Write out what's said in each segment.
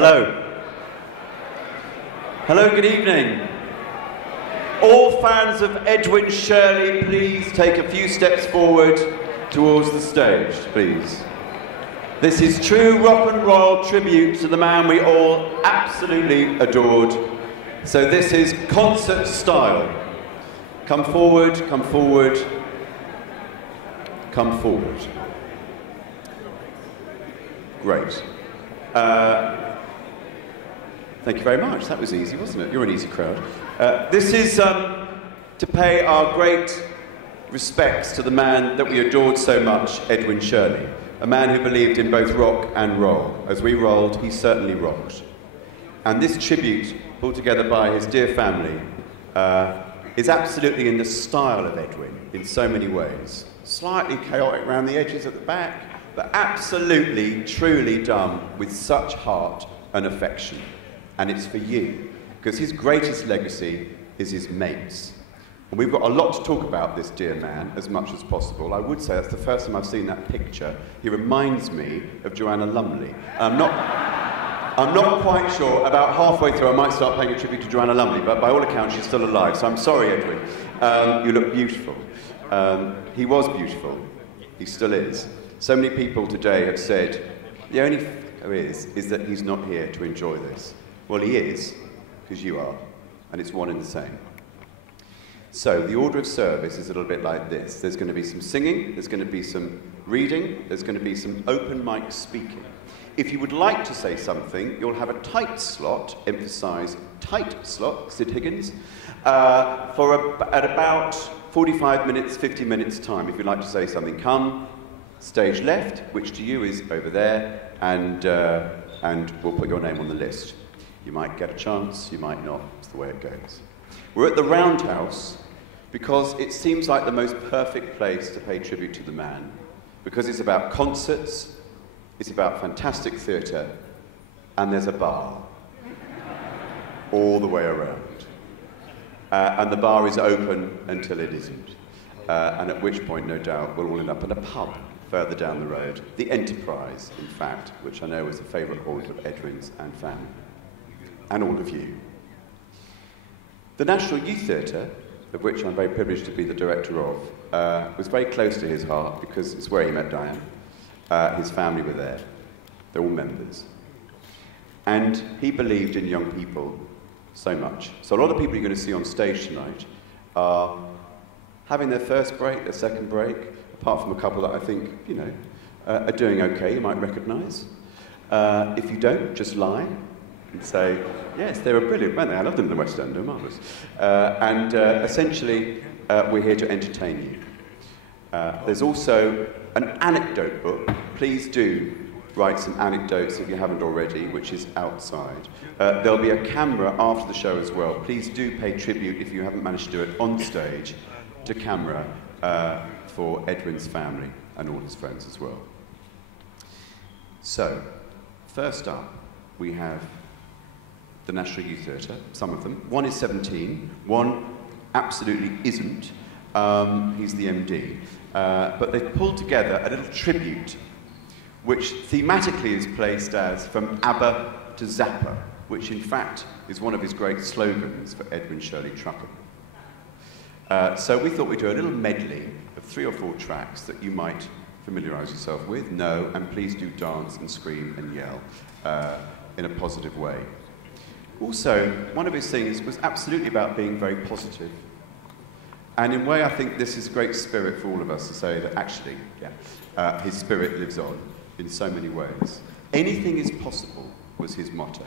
Hello. Hello, good evening. All fans of Edwin Shirley, please take a few steps forward towards the stage, please. This is true rock and roll tribute to the man we all absolutely adored. So this is concert style. Come forward, come forward, come forward. Great. Thank you very much. That was easy, wasn't it? You're an easy crowd. This is to pay our great respects to the man that we adored so much, Edwin Shirley, a man who believed in both rock and roll. As we rolled, he certainly rocked. And this tribute, pulled together by his dear family, is absolutely in the style of Edwin in so many ways. Slightly chaotic around the edges at the back, but absolutely, truly done with such heart and affection. And it's for you, because his greatest legacy is his mates. And we've got a lot to talk about this dear man, as much as possible. I would say that's the first time I've seen that picture. He reminds me of Joanna Lumley. I'm not quite sure. About halfway through, I might start paying a tribute to Joanna Lumley, but by all accounts, she's still alive. So I'm sorry, Edwin. You look beautiful. He was beautiful. He still is. So many people today have said, the only is that he's not here to enjoy this. Well, he is, because you are, and it's one and the same. So the order of service is a little bit like this. There's going to be some singing, there's going to be some reading, there's going to be some open mic speaking. If you would like to say something, you'll have a tight slot, emphasise tight slot, Sid Higgins, at about 45 minutes, 50 minutes time. If you'd like to say something, come, stage left, which to you is over there, and we'll put your name on the list. You might get a chance, you might not. It's the way it goes. We're at the Roundhouse because it seems like the most perfect place to pay tribute to the man, because it's about concerts, it's about fantastic theatre, and there's a bar all the way around. And the bar is open until it isn't. And at which point, no doubt, we'll all end up in a pub further down the road. The Enterprise, in fact, which I know was a favourite haunt of Edwin's and family. And all of you. The National Youth Theatre, of which I'm very privileged to be the director of, was very close to his heart because it's where he met Diane. His family were there. They're all members. And he believed in young people so much. So a lot of people you're going to see on stage tonight are having their first break, their second break, apart from a couple that I think, you know, are doing okay, you might recognise. If you don't, just lie and say, yes, they were brilliant, weren't they? I loved them in the West End, they're marvellous. Essentially, we're here to entertain you. There's also an anecdote book. Please do write some anecdotes if you haven't already, which is outside. There'll be a camera after the show as well. Please do pay tribute, if you haven't managed to do it on stage, to camera for Edwin's family and all his friends as well. So, first up, we have the National Youth Theatre, some of them. One is 17, one absolutely isn't. He's the MD. But they've pulled together a little tribute, which thematically is placed as From ABBA to Zappa, which in fact is one of his great slogans for Edwin Shirley Truckham. So we thought we'd do a little medley of 3 or 4 tracks that you might familiarise yourself with, know, and please do dance and scream and yell in a positive way. Also, one of his things was absolutely about being very positive. And in a way, I think this is a great spirit for all of us to say that actually, his spirit lives on in so many ways. Anything is possible was his motto.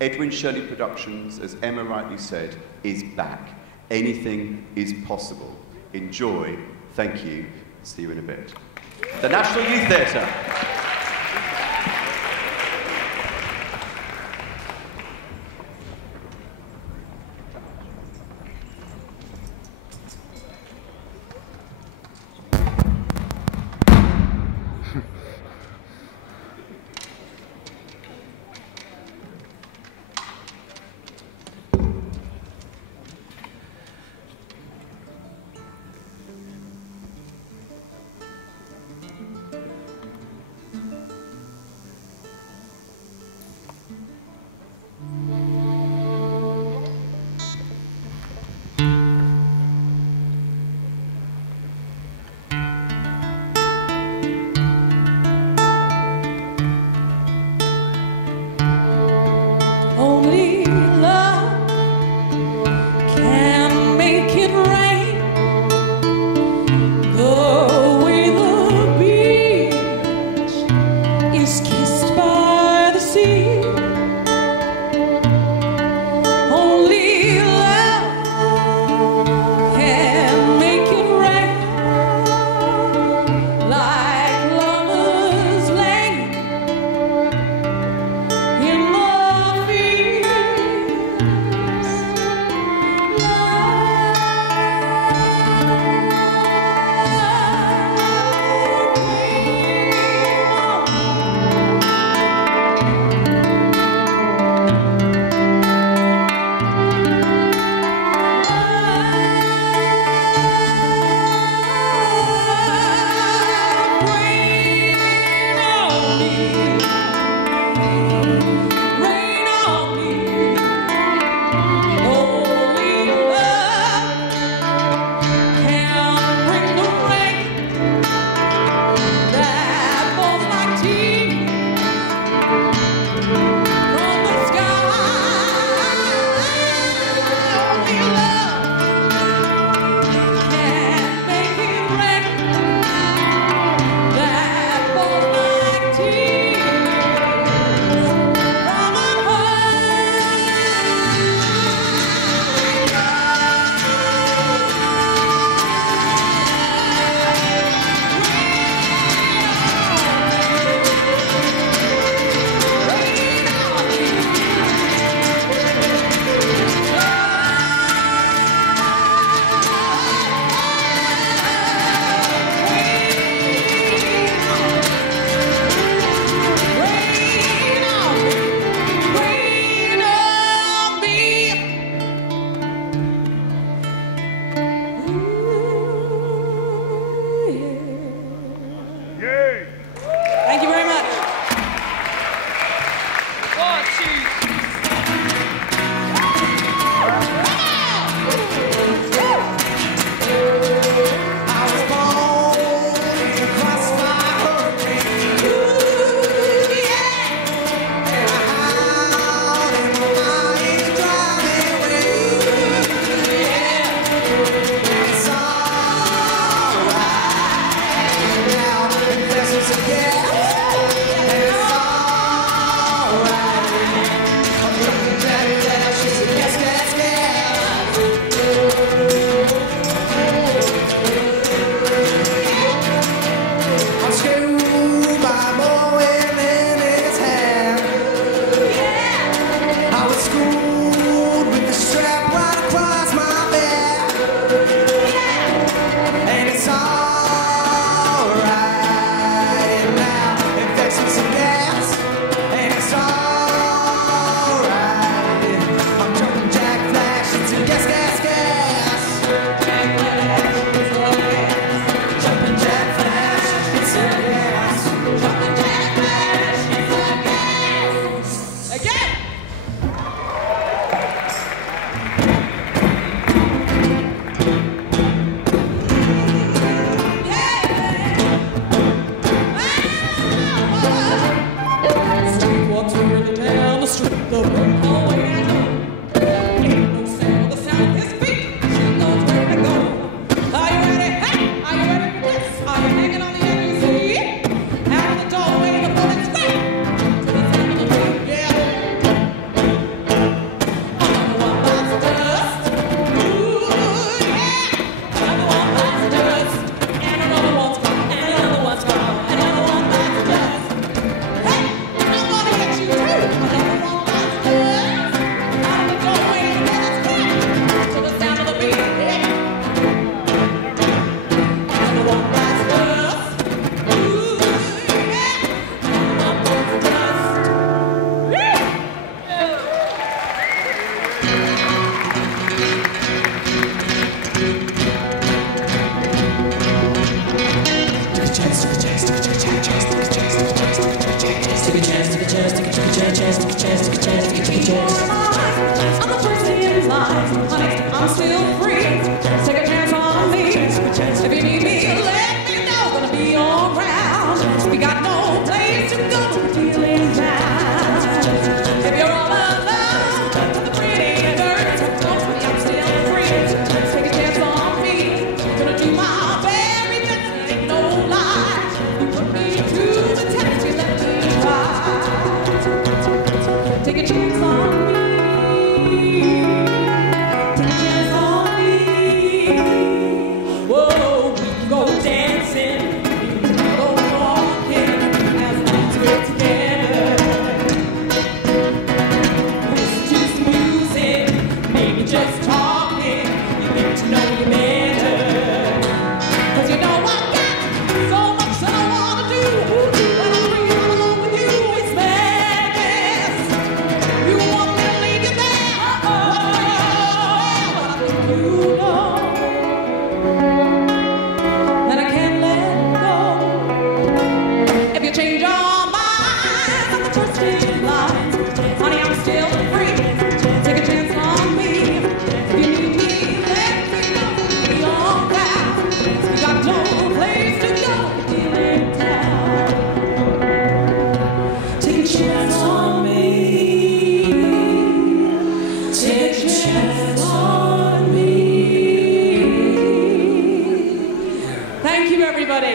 Edwin Shirley Productions, as Emma rightly said, is back. Anything is possible. Enjoy. Thank you. See you in a bit. The National Youth Theatre.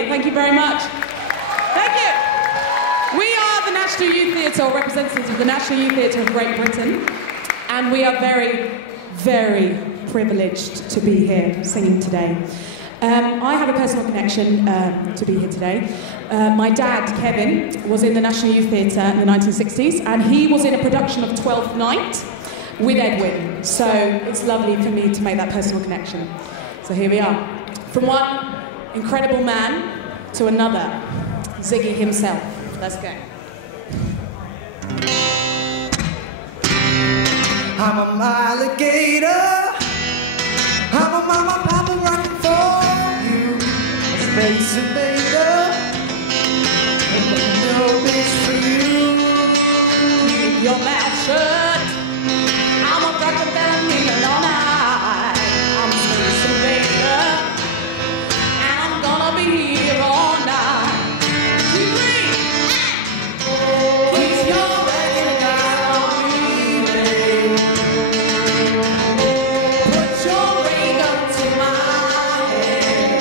Thank you very much. Thank you. We are the National Youth Theatre, or representatives of the National Youth Theatre of Great Britain, and we are very, very privileged to be here singing today. I have a personal connection to be here today. My dad, Kevin, was in the National Youth Theatre in the 1960s, and he was in a production of Twelfth Night with Edwin, so it's lovely for me to make that personal connection. So here we are. From one incredible man to another, Ziggy himself. Let's go. I'm a alligator. I'm a mama, papa rocking for you. A space invader. No bitch for you. Keep your mouth shut. I'm a rocket that needle all night. I'm a space invader, and I'm gonna be here all night. 2, 3, keep your record on me, babe. Put your ring up to my head.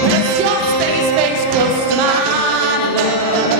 Press your space close to mine, love.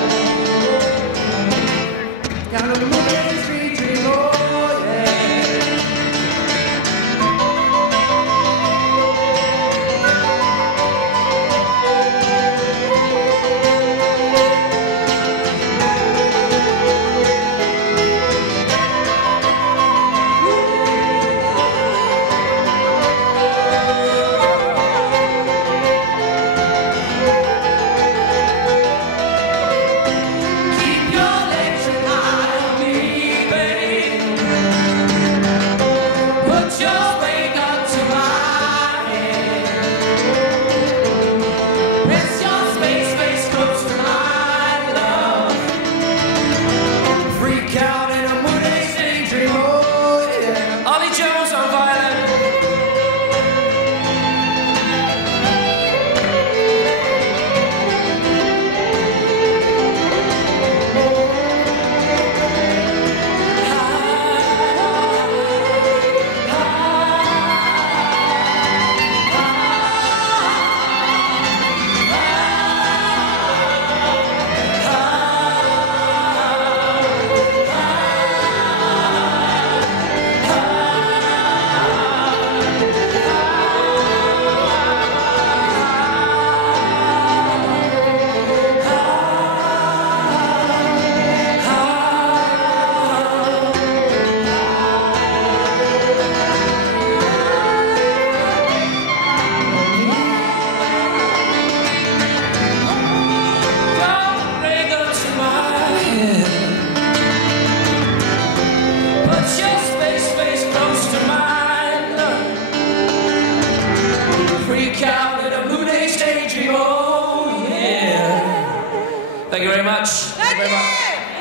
you very much.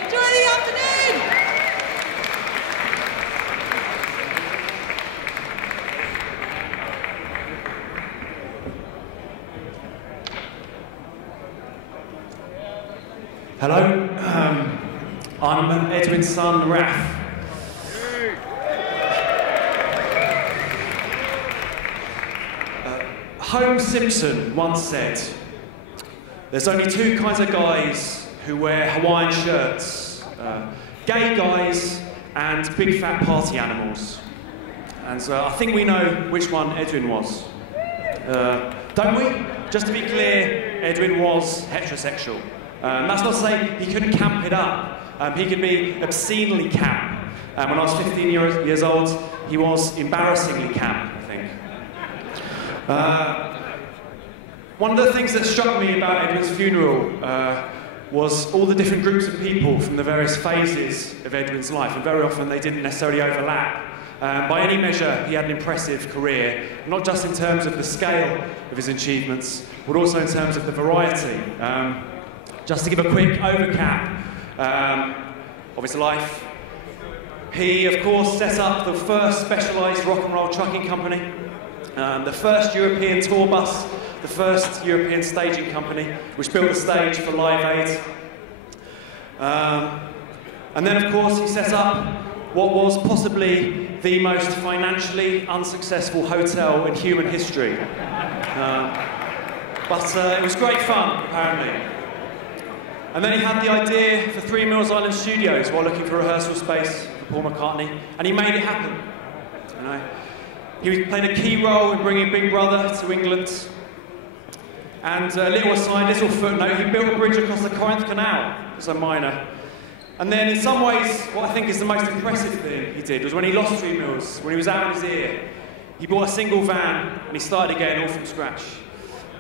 Enjoy the afternoon. Hello, I'm Edwin's son, Raph. Holmes Simpson once said, "There's only two kinds of guys who wear Hawaiian shirts, gay guys and big fat party animals." And I think we know which one Edwin was. Don't we? Just to be clear, Edwin was heterosexual. That's not to say he couldn't camp it up. He could be obscenely camp. When I was 15 years old, he was embarrassingly camp, I think. One of the things that struck me about Edwin's funeral was all the different groups of people from the various phases of Edwin's life, and very often they didn't necessarily overlap. By any measure, he had an impressive career, not just in terms of the scale of his achievements, but also in terms of the variety. Just to give a quick overcap of his life, he, of course, set up the first specialised rock and roll trucking company, the first European tour bus, the first European staging company, which built a stage for Live Aid. And then, of course, he set up what was possibly the most financially unsuccessful hotel in human history. But it was great fun, apparently. And then he had the idea for 3 Mills Island Studios while looking for rehearsal space for Paul McCartney, and he made it happen. You know, he played a key role in bringing Big Brother to England. And a little aside, little footnote, he built a bridge across the Corinth Canal as a minor. And then in some ways, what I think is the most impressive thing he did was when he lost 3 Mills, when he was out of his ear, he bought a single van and he started again all from scratch.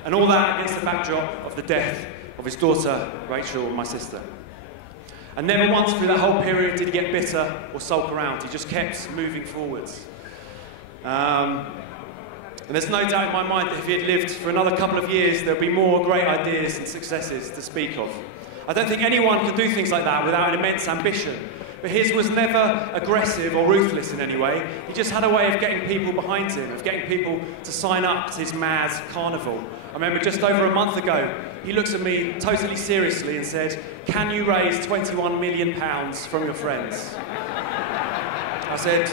And all that against the backdrop of the death of his daughter, Rachel, and my sister. And never once through that whole period did he get bitter or sulk around. He just kept moving forwards. And there's no doubt in my mind that if he had lived for another couple of years, there'd be more great ideas and successes to speak of. I don't think anyone could do things like that without an immense ambition. But his was never aggressive or ruthless in any way. He just had a way of getting people behind him, of getting people to sign up to his mad carnival. I remember just over a month ago, he looked at me totally seriously and said, "Can you raise £21 million from your friends?" I said,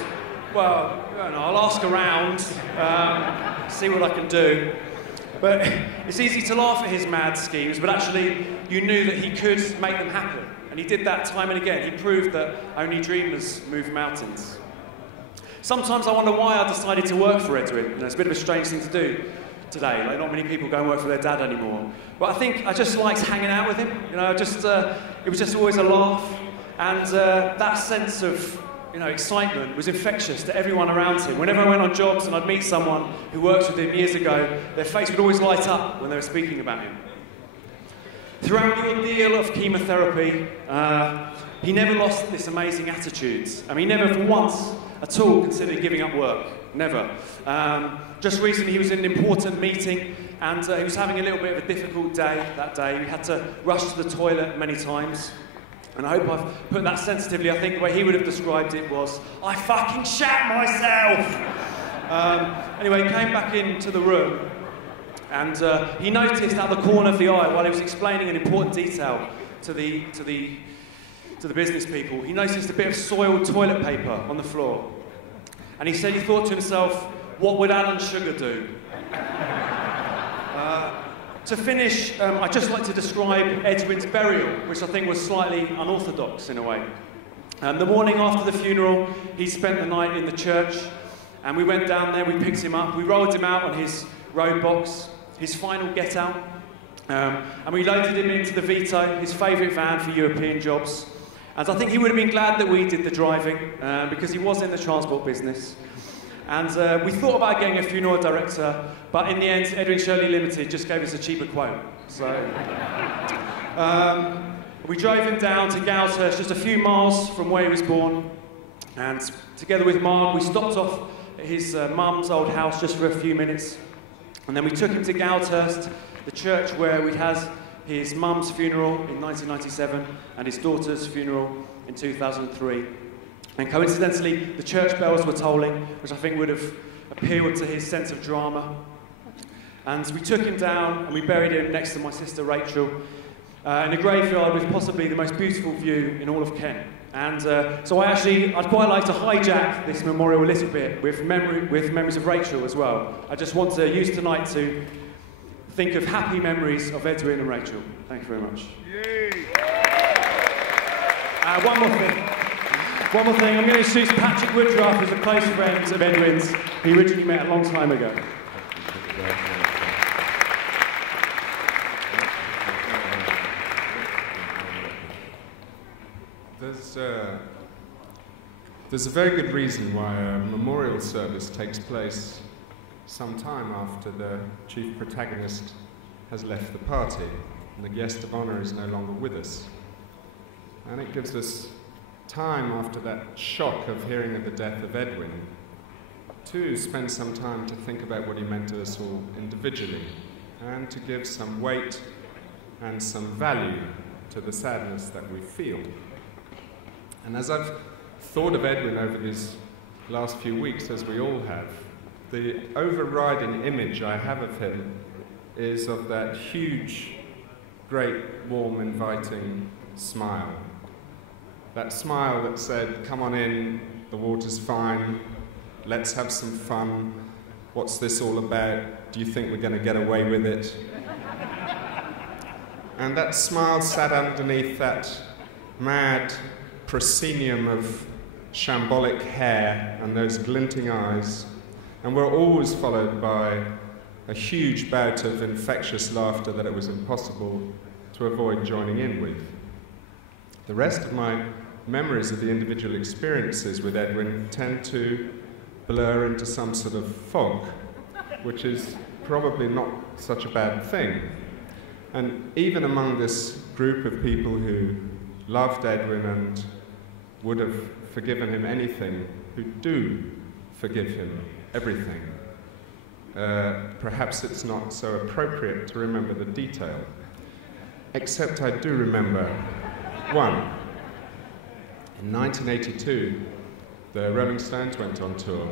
"Well, you know, I'll ask around, see what I can do." But it's easy to laugh at his mad schemes, but actually you knew that he could make them happen. And he did that time and again. He proved that only dreamers move mountains. Sometimes I wonder why I decided to work for Edwin. You know, it's a bit of a strange thing to do today. Like, not many people go and work for their dad anymore. But I think I just liked hanging out with him. You know, it was just always a laugh. And that sense of, you know, excitement was infectious to everyone around him. Whenever I went on jobs and I'd meet someone who worked with him years ago, their face would always light up when they were speaking about him. Throughout the ordeal of chemotherapy, he never lost this amazing attitude. I mean, he never for once at all considered giving up work. Never. Just recently he was in an important meeting and he was having a little bit of a difficult day that day. He had to rush to the toilet many times. And I hope I've put that sensitively. I think the way he would have described it was, "I fucking shat myself!" Anyway, he came back into the room and he noticed out the corner of the eye while he was explaining an important detail to the business people, he noticed a bit of soiled toilet paper on the floor. And he said he thought to himself, "What would Alan Sugar do?" To finish, I'd just like to describe Edwin's burial, which I think was slightly unorthodox in a way. The morning after the funeral, he spent the night in the church, and we went down there, we picked him up, we rolled him out on his road box, his final get-out, and we loaded him into the Vito, his favourite van for European jobs. And I think he would have been glad that we did the driving, because he was in the transport business. And we thought about getting a funeral director, but in the end, Edwin Shirley Limited just gave us a cheaper quote. So we drove him down to Galshurst, just a few miles from where he was born. And together with Mark, we stopped off at his mum's old house just for a few minutes. And then we took him to Galshurst, the church where we'd had his mum's funeral in 1997 and his daughter's funeral in 2003. And coincidentally, the church bells were tolling, which I think would have appealed to his sense of drama. And we took him down and we buried him next to my sister Rachel in a graveyard with possibly the most beautiful view in all of Kent. And so I'd quite like to hijack this memorial a little bit with memories of Rachel as well. I just want to use tonight to think of happy memories of Edwin and Rachel. Thank you very much. One more thing. I'm going to introduce Patrick Woodruff, who's a close friend of Edwin's. He originally met a long time ago. There's a very good reason why a memorial service takes place some time after the chief protagonist has left the party and the guest of honour is no longer with us. And it gives us time after that shock of hearing of the death of Edwin to spend some time to think about what he meant to us all individually and to give some weight and some value to the sadness that we feel. And as I've thought of Edwin over these last few weeks, as we all have, the overriding image I have of him is of that huge, great, warm, inviting smile. That smile that said, come on in, the water's fine, let's have some fun, what's this all about, do you think we're going to get away with it? And that smile sat underneath that mad proscenium of shambolic hair and those glinting eyes, and were always followed by a huge bout of infectious laughter that it was impossible to avoid joining in with. The rest of my memories of the individual experiences with Edwin tend to blur into some sort of fog, which is probably not such a bad thing. And even among this group of people who loved Edwin and would have forgiven him anything, who do forgive him everything, perhaps it's not so appropriate to remember the detail. Except I do remember one. In 1982, the Rolling Stones went on tour.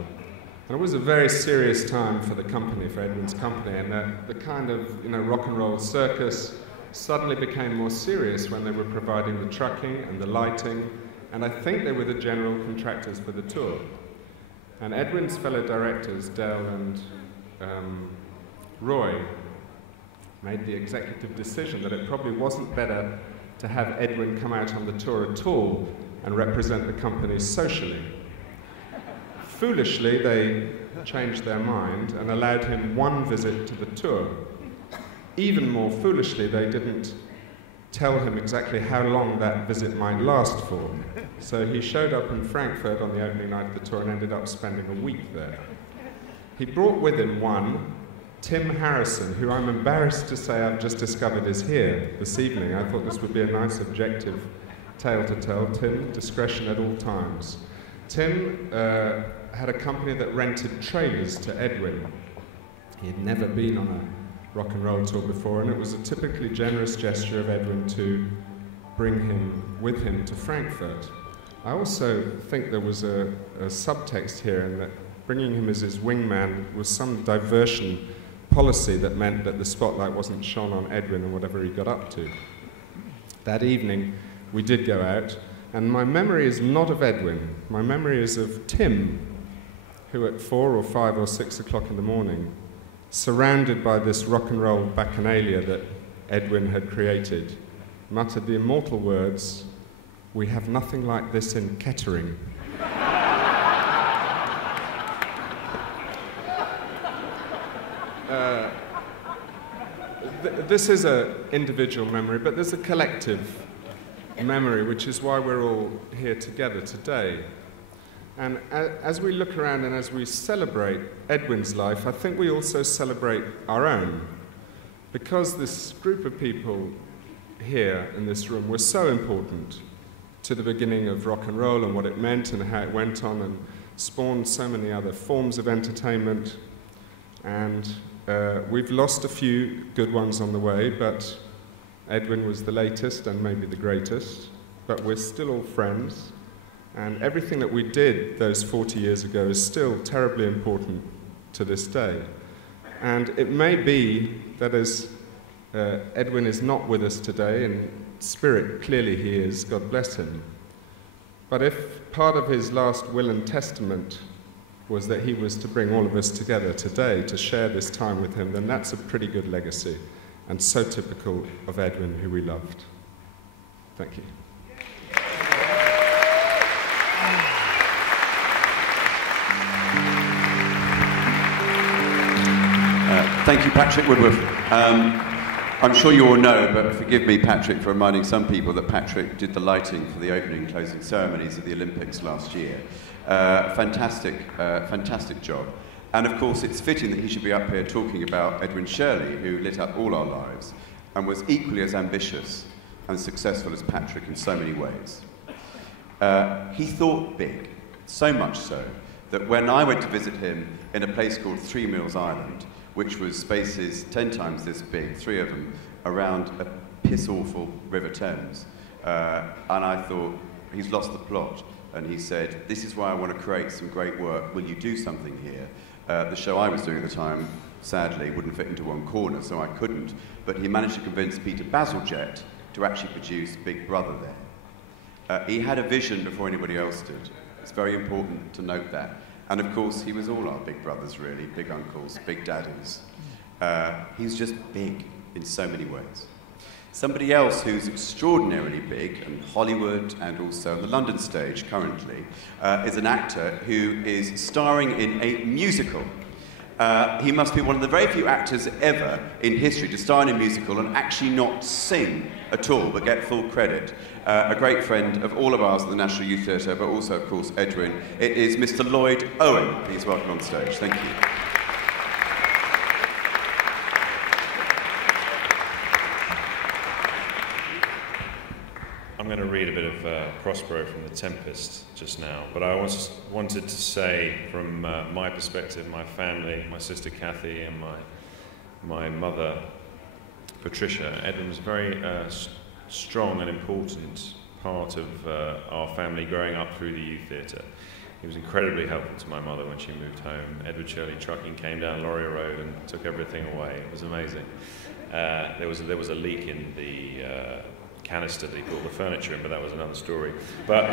And it was a very serious time for the company, for Edwin's company, and the kind of rock and roll circus suddenly became more serious when they were providing the trucking and the lighting, and I think they were the general contractors for the tour. And Edwin's fellow directors, Del and Roy, made the executive decision that it probably wasn't better to have Edwin come out on the tour at all and represent the company socially. Foolishly, they changed their mind and allowed him one visit to the tour. Even more foolishly, they didn't tell him exactly how long that visit might last for. So he showed up in Frankfurt on the opening night of the tour and ended up spending a week there. He brought with him one, Tim Harrison, who I'm embarrassed to say I've just discovered is here this evening. I thought this would be a nice objective tale to tell. Tim, discretion at all times. Tim had a company that rented trailers to Edwin. He had never been on a rock and roll tour before, and it was a typically generous gesture of Edwin to bring him with him to Frankfurt. I also think there was a subtext here in that bringing him as his wingman was some diversion policy that meant that the spotlight wasn't shone on Edwin and whatever he got up to. That evening, we did go out, and my memory is not of Edwin. My memory is of Tim, who at 4 or 5 or 6 o'clock in the morning, surrounded by this rock and roll bacchanalia that Edwin had created, muttered the immortal words, "We have nothing like this in Kettering." This is an individual memory, but there's a collective memory, which is why we're all here together today. And as we look around and as we celebrate Edwin's life, I think we also celebrate our own. Because this group of people here in this room were so important to the beginning of rock and roll and what it meant and how it went on and spawned so many other forms of entertainment. And we've lost a few good ones on the way, but Edwin was the latest and maybe the greatest, but we're still all friends, and everything that we did those 40 years ago is still terribly important to this day. And it may be that as Edwin is not with us today, in spirit clearly he is, God bless him, but if part of his last will and testament was that he was to bring all of us together today to share this time with him, then that's a pretty good legacy, and so typical of Edwin, who we loved. Thank you. Thank you, Patrick Woodworth. I'm sure you all know, but forgive me, Patrick, for reminding some people that Patrick did the lighting for the opening and closing ceremonies of the Olympics last year. Fantastic job. And of course, it's fitting that he should be up here talking about Edwin Shirley, who lit up all our lives and was equally as ambitious and successful as Patrick in so many ways. He thought big, so much so that when I went to visit him in a place called 3 Mills Island, which was spaces 10 times this big, 3 of them, around a piss-awful River Thames. And I thought, he's lost the plot. And he said, this is why I want to create some great work. Will you do something here? The show I was doing at the time, sadly, wouldn't fit into one corner, so I couldn't. But he managed to convince Peter Bazalgette to actually produce Big Brother there. He had a vision before anybody else did. It's very important to note that. And of course, he was all our big brothers, really, big uncles, big daddies. He's just big in so many ways. Somebody else who's extraordinarily big in Hollywood and also on the London stage currently is an actor who is starring in a musical. He must be one of the very few actors ever in history to star in a musical and actually not sing at all, but get full credit. A great friend of all of ours at the National Youth Theatre, but also, of course, Edwin. It is Mr. Lloyd Owen. Please welcome on stage. Thank you. I'm going to read a bit of Prospero from The Tempest just now, but I wanted to say from my perspective, my family, my sister Kathy and my mother Patricia, Edwin was a very strong and important part of our family growing up through the youth theatre. He was incredibly helpful to my mother when she moved home. Edwin Shirley trucking came down Laurier Road and took everything away. It was amazing. There was a leak in the canister that he put all the furniture in, but that was another story. But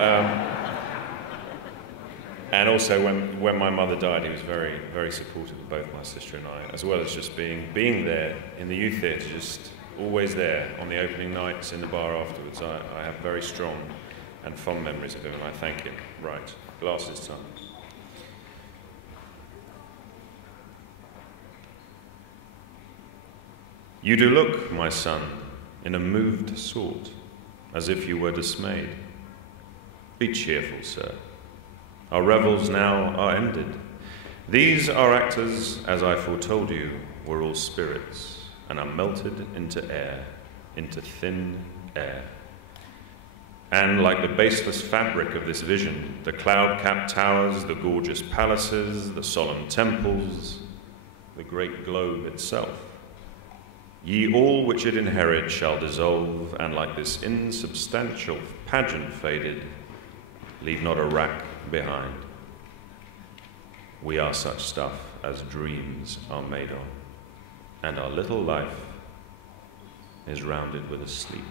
and also when my mother died, he was very, very supportive of both my sister and I, as well as just being there in the youth theatre, just always there on the opening nights, in the bar afterwards. I have very strong and fond memories of him, and I thank him. Right, glasses time. You do look, my son, in a moved sort, as if you were dismayed. Be cheerful, sir. Our revels now are ended. These our actors, as I foretold you, were all spirits, and are melted into air, into thin air. And like the baseless fabric of this vision, the cloud-capped towers, the gorgeous palaces, the solemn temples, the great globe itself, ye all which it inherit shall dissolve, and like this insubstantial pageant faded, leave not a rack behind. We are such stuff as dreams are made of, and our little life is rounded with a sleep.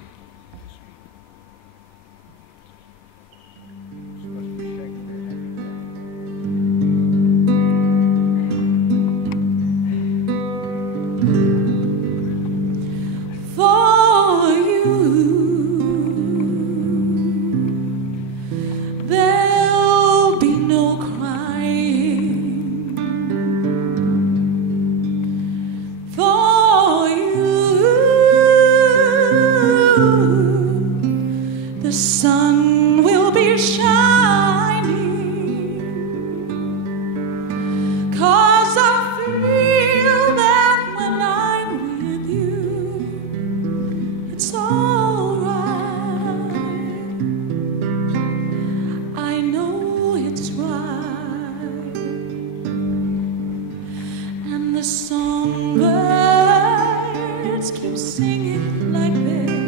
Songbirds keep singing like this.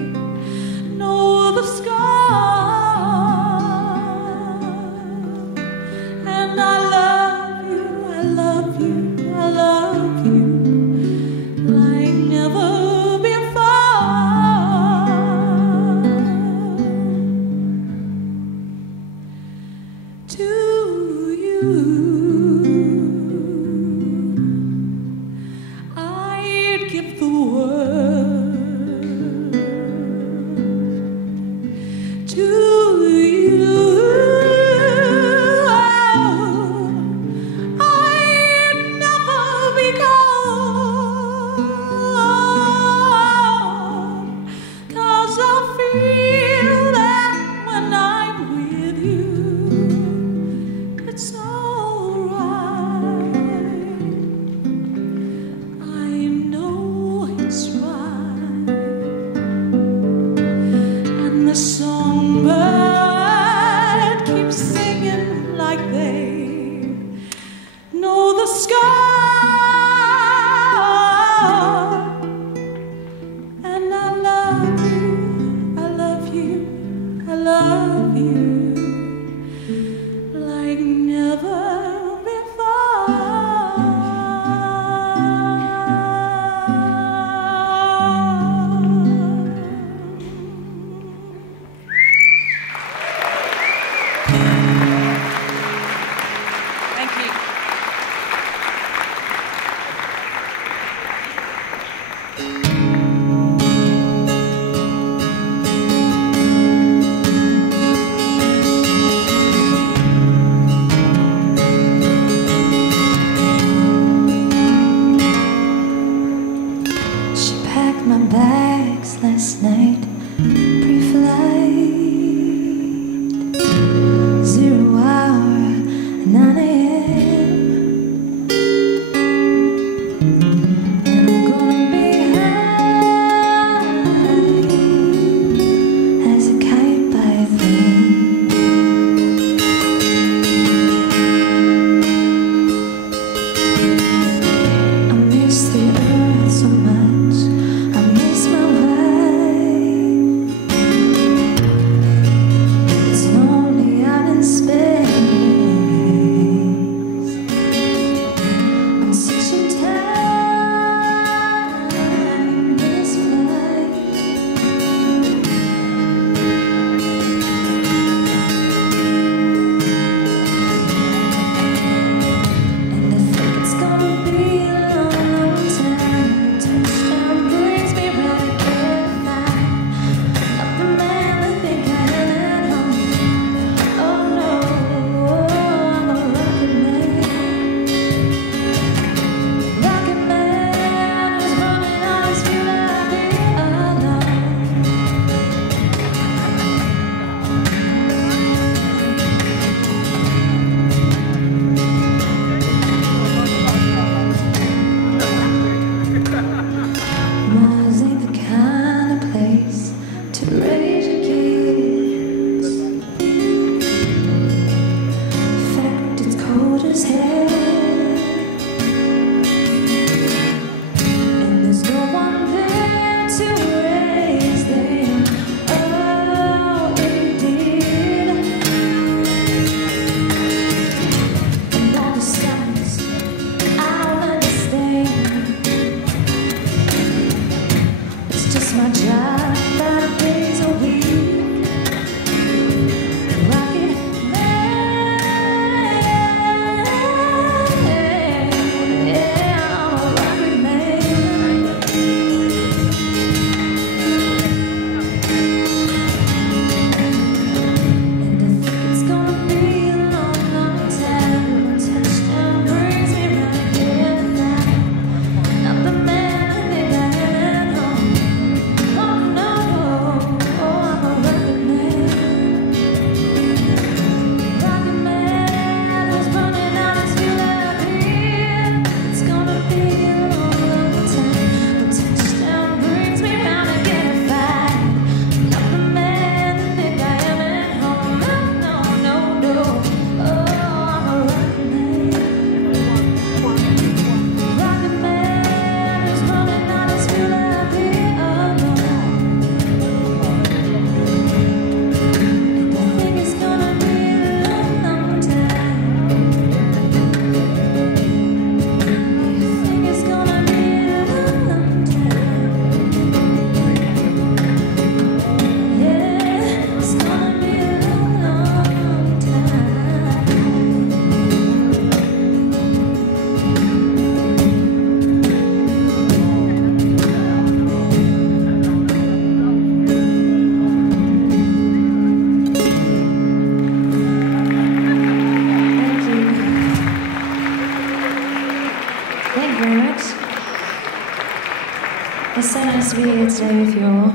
here today with you all,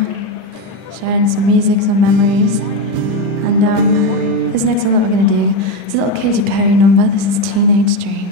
sharing some music, some memories. And this next one that we're going to do is a little Katy Perry number. This is Teenage Dream.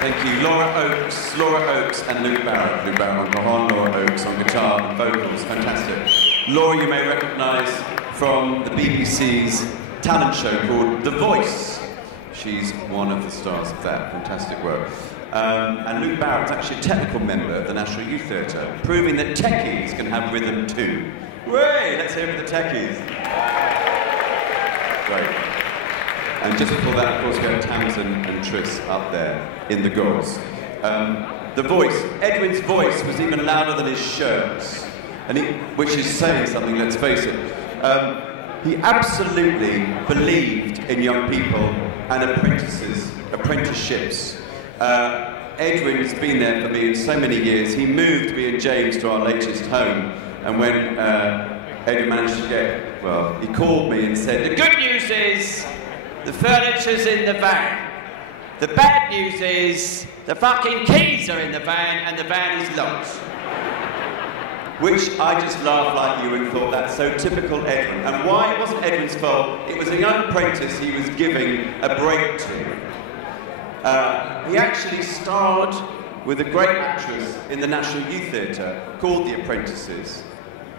Thank you. Laura Oakes and Luke Barrett. Luke Barrett on cajon, Laura Oakes on guitar and vocals. Fantastic. Laura you may recognise from the BBC's talent show called The Voice. She's one of the stars of that. Fantastic work. And Luke Barrett's actually a technical member of the National Youth Theatre, proving that techies can have rhythm too. Way! Let's hear it for the techies. Great. And just before that, of course, we have Tamsin and Tris up there in the goals. The voice, Edwin's voice was even louder than his shirts, which is saying something, let's face it. He absolutely believed in young people and apprenticeships. Edwin's been there for me in so many years. He moved me and James to our latest home, and when Edwin managed to get, well, he called me and said, "The good news is the furniture's in the van. The bad news is the fucking keys are in the van and the van is locked." Which I just laughed like you and thought, that's so typical Edwin. And why? It wasn't Edwin's fault. It was a young apprentice he was giving a break to. He actually starred with a great actress in the National Youth Theatre called The Apprentices.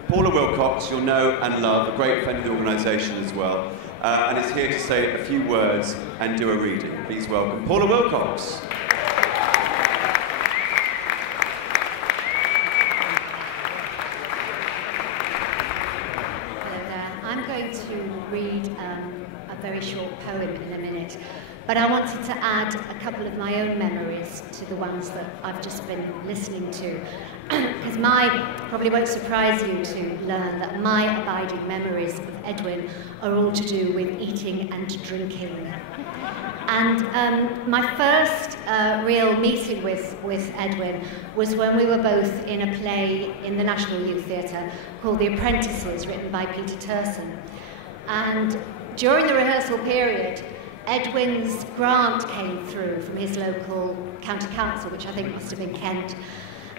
Paula Wilcox, you'll know and love, a great friend of the organisation as well, and is here to say a few words and do a reading. Please welcome Paula Wilcox. I'm going to read a very short poem in a minute, but I wanted to add a couple of my own memories to the ones that I've just been listening to, because probably won't surprise you to learn that my abiding memories of Edwin are all to do with eating and drinking. And my first real meeting with Edwin was when we were both in a play in the National Youth Theatre called The Apprentices, written by Peter Turson. And during the rehearsal period, Edwin's grant came through from his local county council, which I think must have been Kent.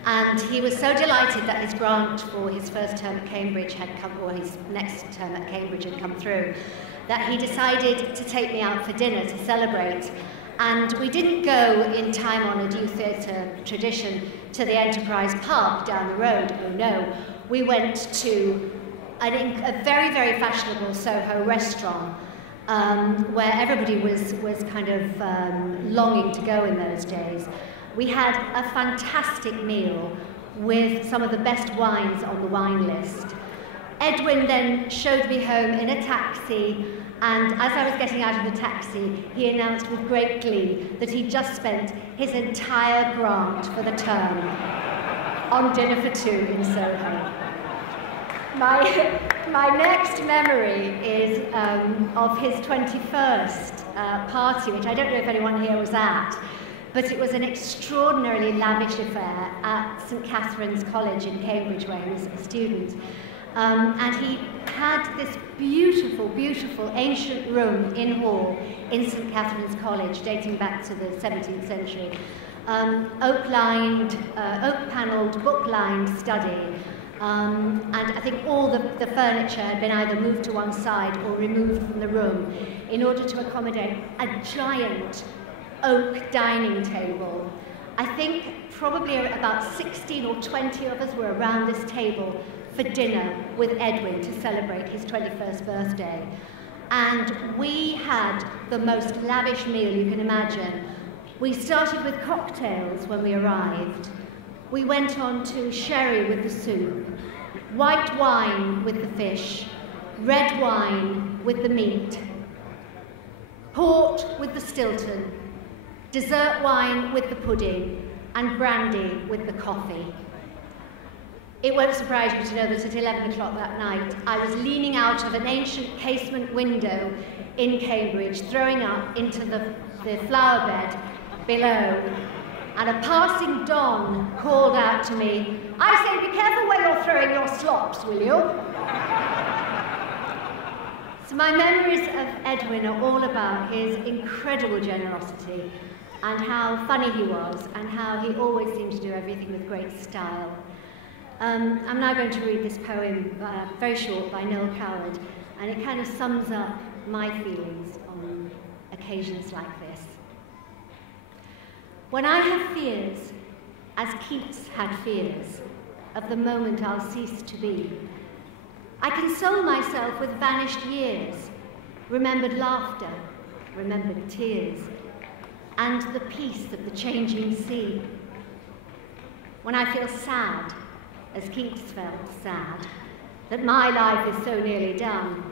And he was so delighted that his grant for his first term at Cambridge had come, or his next term at Cambridge had come through, that he decided to take me out for dinner to celebrate. And we didn't go in time-honoured youth theatre tradition to the Enterprise Park down the road. Oh no, we went to a very, very fashionable Soho restaurant where everybody was kind of longing to go in those days. We had a fantastic meal with some of the best wines on the wine list. Edwin then showed me home in a taxi, and as I was getting out of the taxi, he announced with great glee that he'd just spent his entire grant for the term on dinner for two in Soho. My next memory is of his 21st party, which I don't know if anyone here was at, but it was an extraordinarily lavish affair at St Catherine's College in Cambridge, where he was a student. And he had this beautiful, beautiful ancient room in hall in St Catherine's College, dating back to the 17th century. Oak-lined, oak-panelled, book-lined study. And I think all the furniture had been either moved to one side or removed from the room in order to accommodate a giant oak dining table. I think probably about 16 or 20 of us were around this table for dinner with Edwin to celebrate his 21st birthday. And we had the most lavish meal you can imagine. We started with cocktails when we arrived. We went on to sherry with the soup, white wine with the fish, red wine with the meat, port with the Stilton, dessert wine with the pudding, and brandy with the coffee. It won't surprise you to know that at 11 o'clock that night, I was leaning out of an ancient casement window in Cambridge, throwing up into the flower bed below, and a passing don called out to me, "I say, be careful where you're throwing your slops, will you?" So my memories of Edwin are all about his incredible generosity and how funny he was and how he always seemed to do everything with great style. I'm now going to read this poem, very short, by Noel Coward, and it kind of sums up my feelings on occasions like this. When I have fears, as Keats had fears, of the moment I'll cease to be, I console myself with vanished years, remembered laughter, remembered tears, and the peace of the changing sea. When I feel sad, as Keats felt sad, that my life is so nearly done,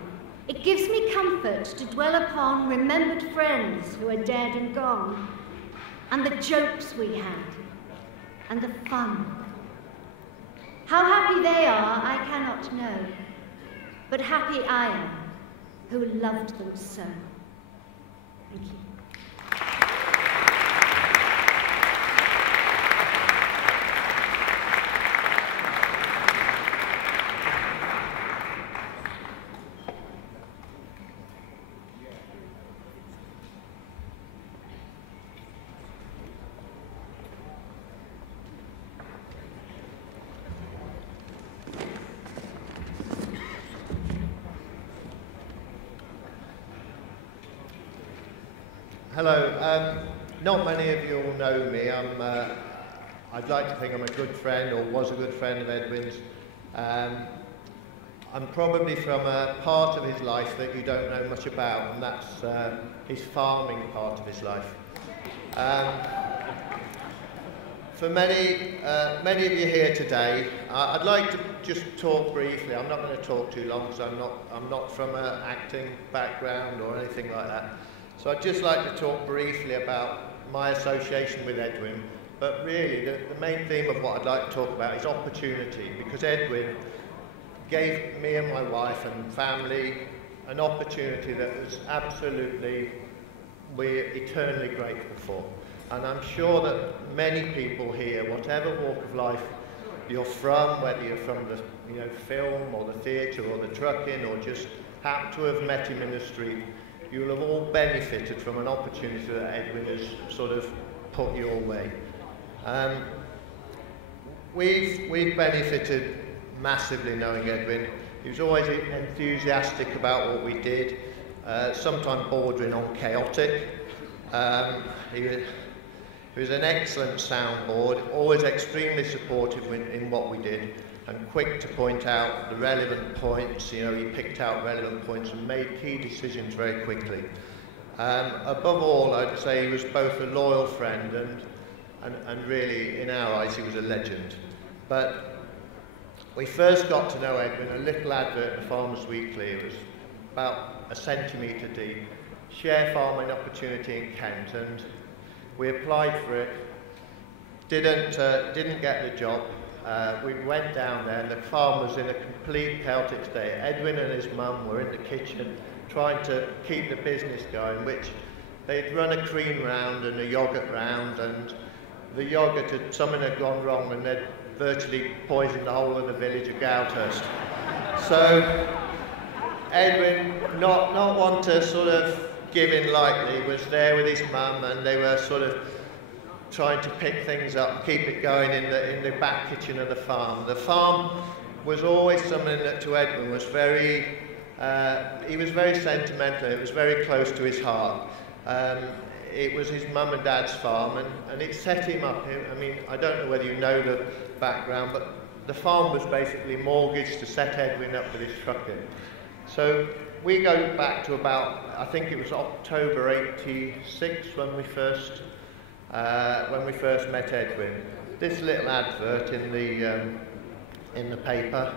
it gives me comfort to dwell upon remembered friends who are dead and gone, and the jokes we had, and the fun. How happy they are, I cannot know, but happy I am, who loved them so. Thank you. Hello. Not many of you all know me. I'd like to think I'm a good friend, or was a good friend of Edwin's. I'm probably from a part of his life that you don't know much about, and that's his farming part of his life. For many of you here today, I'd like to just talk briefly. I'm not going to talk too long because I'm not from an acting background or anything like that. So I'd just like to talk briefly about my association with Edwin. But really, the main theme of what I'd like to talk about is opportunity, because Edwin gave me and my wife and family an opportunity that was absolutely, we're eternally grateful for. And I'm sure that many people here, whatever walk of life you're from, whether you're from the film or the theatre or the trucking or just happen to have met him in the street, you'll have all benefited from an opportunity that Edwin has sort of put your way. We've benefited massively knowing Edwin. He was always enthusiastic about what we did, sometimes bordering on chaotic. He was an excellent soundboard, always extremely supportive in what we did, and quick to point out the relevant points. He picked out relevant points and made key decisions very quickly. Above all, I'd say he was both a loyal friend and really, in our eyes, he was a legend. But we first got to know Edwin, a little advert in the Farmers Weekly. It was about a centimetre deep, share farming opportunity in Kent, and we applied for it, didn't get the job. We went down there and the farm was in a complete chaotic state. Edwin and his mum were in the kitchen trying to keep the business going, which they'd run a cream round and a yoghurt round, and the yoghurt something had gone wrong and they'd virtually poisoned the whole of the village of Goudhurst. So Edwin, not one to sort of give in lightly, was there with his mum, and they were sort of trying to pick things up, keep it going in the back kitchen of the farm. The farm was always something that to Edwin was very, he was very sentimental. It was very close to his heart. It was his mum and dad's farm, and it set him up. I mean, I don't know whether you know the background, but the farm was basically mortgaged to set Edwin up with his trucking. So we go back to about, I think it was October '86 when we first met Edwin. This little advert in the paper,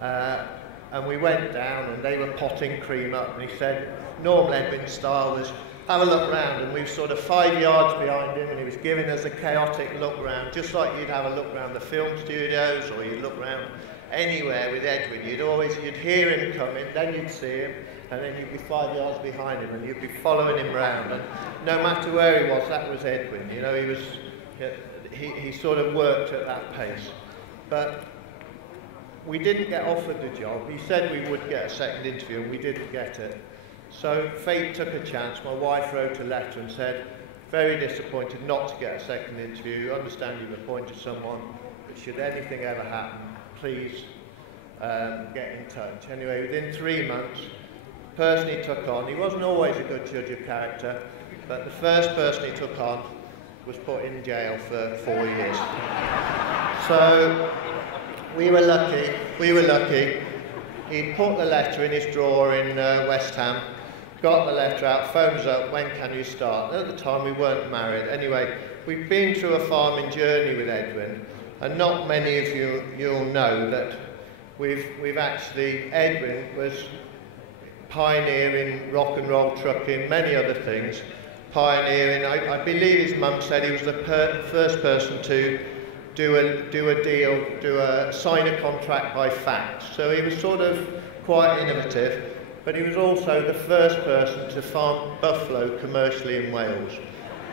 and we went down and they were potting cream up, and he said, normal Edwin style was, have a look round, and we were sort of 5 yards behind him, and he was giving us a chaotic look round, just like you'd have a look round the film studios, or you'd look round anywhere with Edwin. You'd hear him coming, then you'd see him, and then you'd be 5 yards behind him, and you'd be following him round. And no matter where he was, that was Edwin. He sort of worked at that pace. But we didn't get offered the job. He said we would get a second interview, and we didn't get it. So fate took a chance. My wife wrote a letter and said, very disappointed not to get a second interview. I understand you've appointed someone, but should anything ever happen, please get in touch. Anyway, within 3 months, the person he took on, he wasn't always a good judge of character, but the first person he took on was put in jail for 4 years. So we were lucky. He put the letter in his drawer in West Ham, got the letter out, phones up, when can you start? And at the time we weren't married. Anyway, we've been through a farming journey with Edwin, and not many of you'll know that we've actually, Edwin was pioneering rock and roll trucking, many other things, pioneering. I believe his mum said he was the first person to sign a contract by fax. So he was sort of quite innovative, but he was also the first person to farm buffalo commercially in Wales.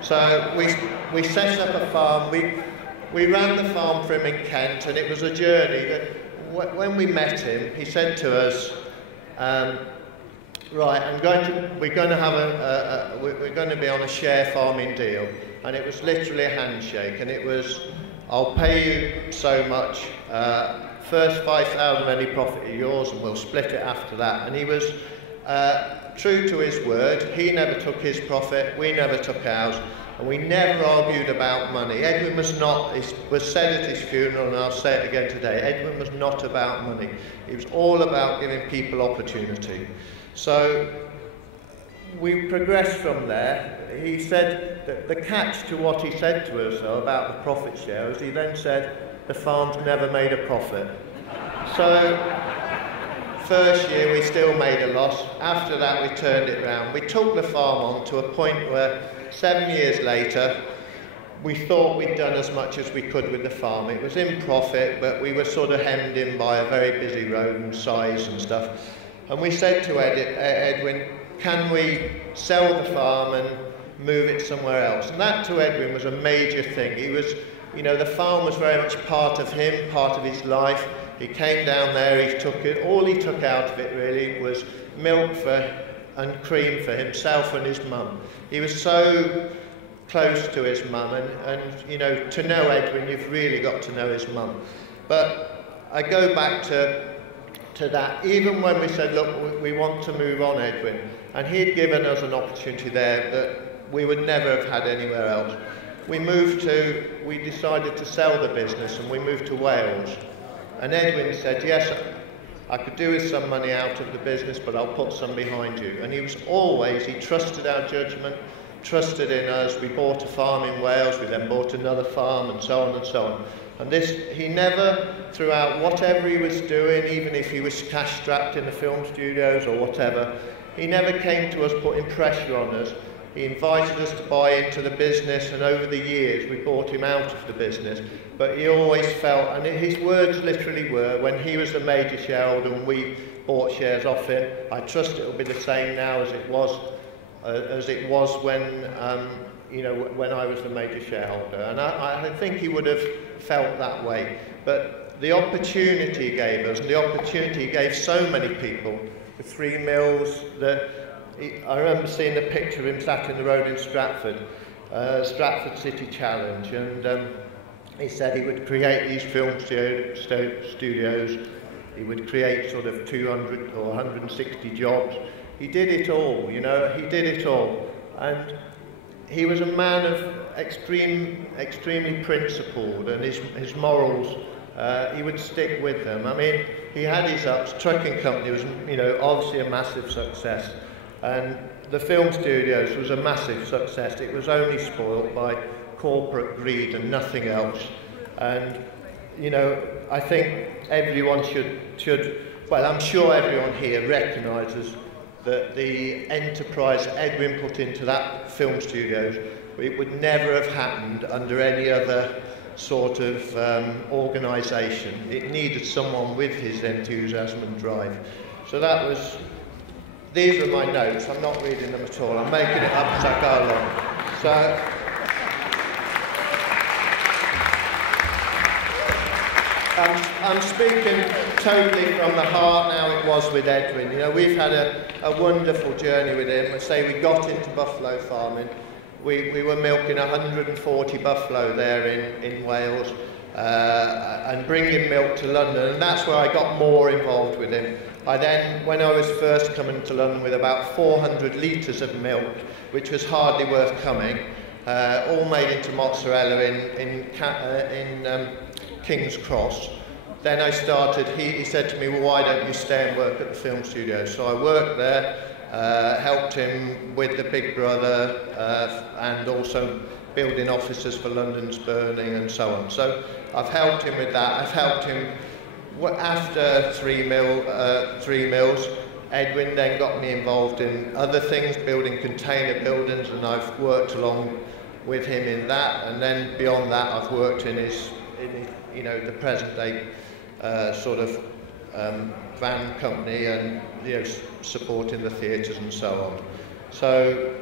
So we set up a farm. We ran the farm for him in Kent, and it was a journey that when we met him, he said to us, right, we're going to be on a share farming deal. And it was literally a handshake, and it was, I'll pay you so much, first 5,000 of any profit of yours, and we'll split it after that. And he was true to his word. He never took his profit, we never took ours, and we never argued about money. Edwin was not, it was said at his funeral, and I'll say it again today, Edwin was not about money. He was all about giving people opportunity. So we progressed from there. He said that the catch to what he said to us, though, about the profit share, is he then said, the farm's never made a profit. So, first year we still made a loss. After that we turned it round. We took the farm on to a point where 7 years later we thought we'd done as much as we could with the farm. It was in profit, but we were sort of hemmed in by a very busy road and size and stuff. And we said to Edwin, can we sell the farm and move it somewhere else? And that to Edwin was a major thing. He was, you know, the farm was very much part of him, part of his life. He came down there, he took it, all he took out of it really was milk and cream for himself and his mum. He was so close to his mum, and you know, to know Edwin, you've really got to know his mum. But I go back to that, even when we said, look, we want to move on, Edwin, and he'd given us an opportunity there that we would never have had anywhere else. We decided to sell the business and we moved to Wales. And Edwin said, yes, I could do with some money out of the business, but I'll put some behind you. And he trusted our judgment, trusted in us. We bought a farm in Wales, we then bought another farm, and so on and so on. And he never, throughout whatever he was doing, even if he was cash-strapped in the film studios or whatever, he never came to us putting pressure on us. He invited us to buy into the business, and over the years we bought him out of the business. But he always felt, and his words literally were, when he was the major shareholder and we bought shares off him, I trust it will be the same now as it was when you know, when I was the major shareholder. And I think he would have felt that way. But the opportunity he gave us, and the opportunity he gave so many people, the 3 mills, I remember seeing a picture of him sat in the road in Stratford, Stratford City Challenge, and he said he would create these film studios, he would create sort of 200 or 160 jobs. He did it all, you know, he did it all. And he was a man of extremely principled, and his morals, he would stick with them. I mean, he had his ups. Trucking company was, you know, obviously a massive success, and the film studios was a massive success. It was only spoilt by corporate greed and nothing else. And, you know, I think everyone should well, I'm sure everyone here recognises that the enterprise Edwin put into that film studios, it would never have happened under any other sort of organisation. It needed someone with his enthusiasm and drive. So that was, these are my notes. I'm not reading them at all. I'm making it up as I go along. So, I'm speaking totally from the heart now. It was with Edwin. You know, we've had a wonderful journey with him. I say we got into buffalo farming. We were milking 140 buffalo there in Wales and bringing milk to London, and that's where I got more involved with him. I then, when I was first coming to London with about 400 litres of milk, which was hardly worth coming, all made into mozzarella in King's Cross. Then I started, he said to me, well, why don't you stay and work at the film studio? So I worked there, helped him with the Big Brother, and also building offices for London's Burning and so on. So I've helped him with that. I've helped him after 3 mills. Edwin then got me involved in other things, building container buildings, and I've worked along with him in that. And then beyond that, I've worked in his you know, the present day sort of van company, and, you know, supporting the theatres and so on. So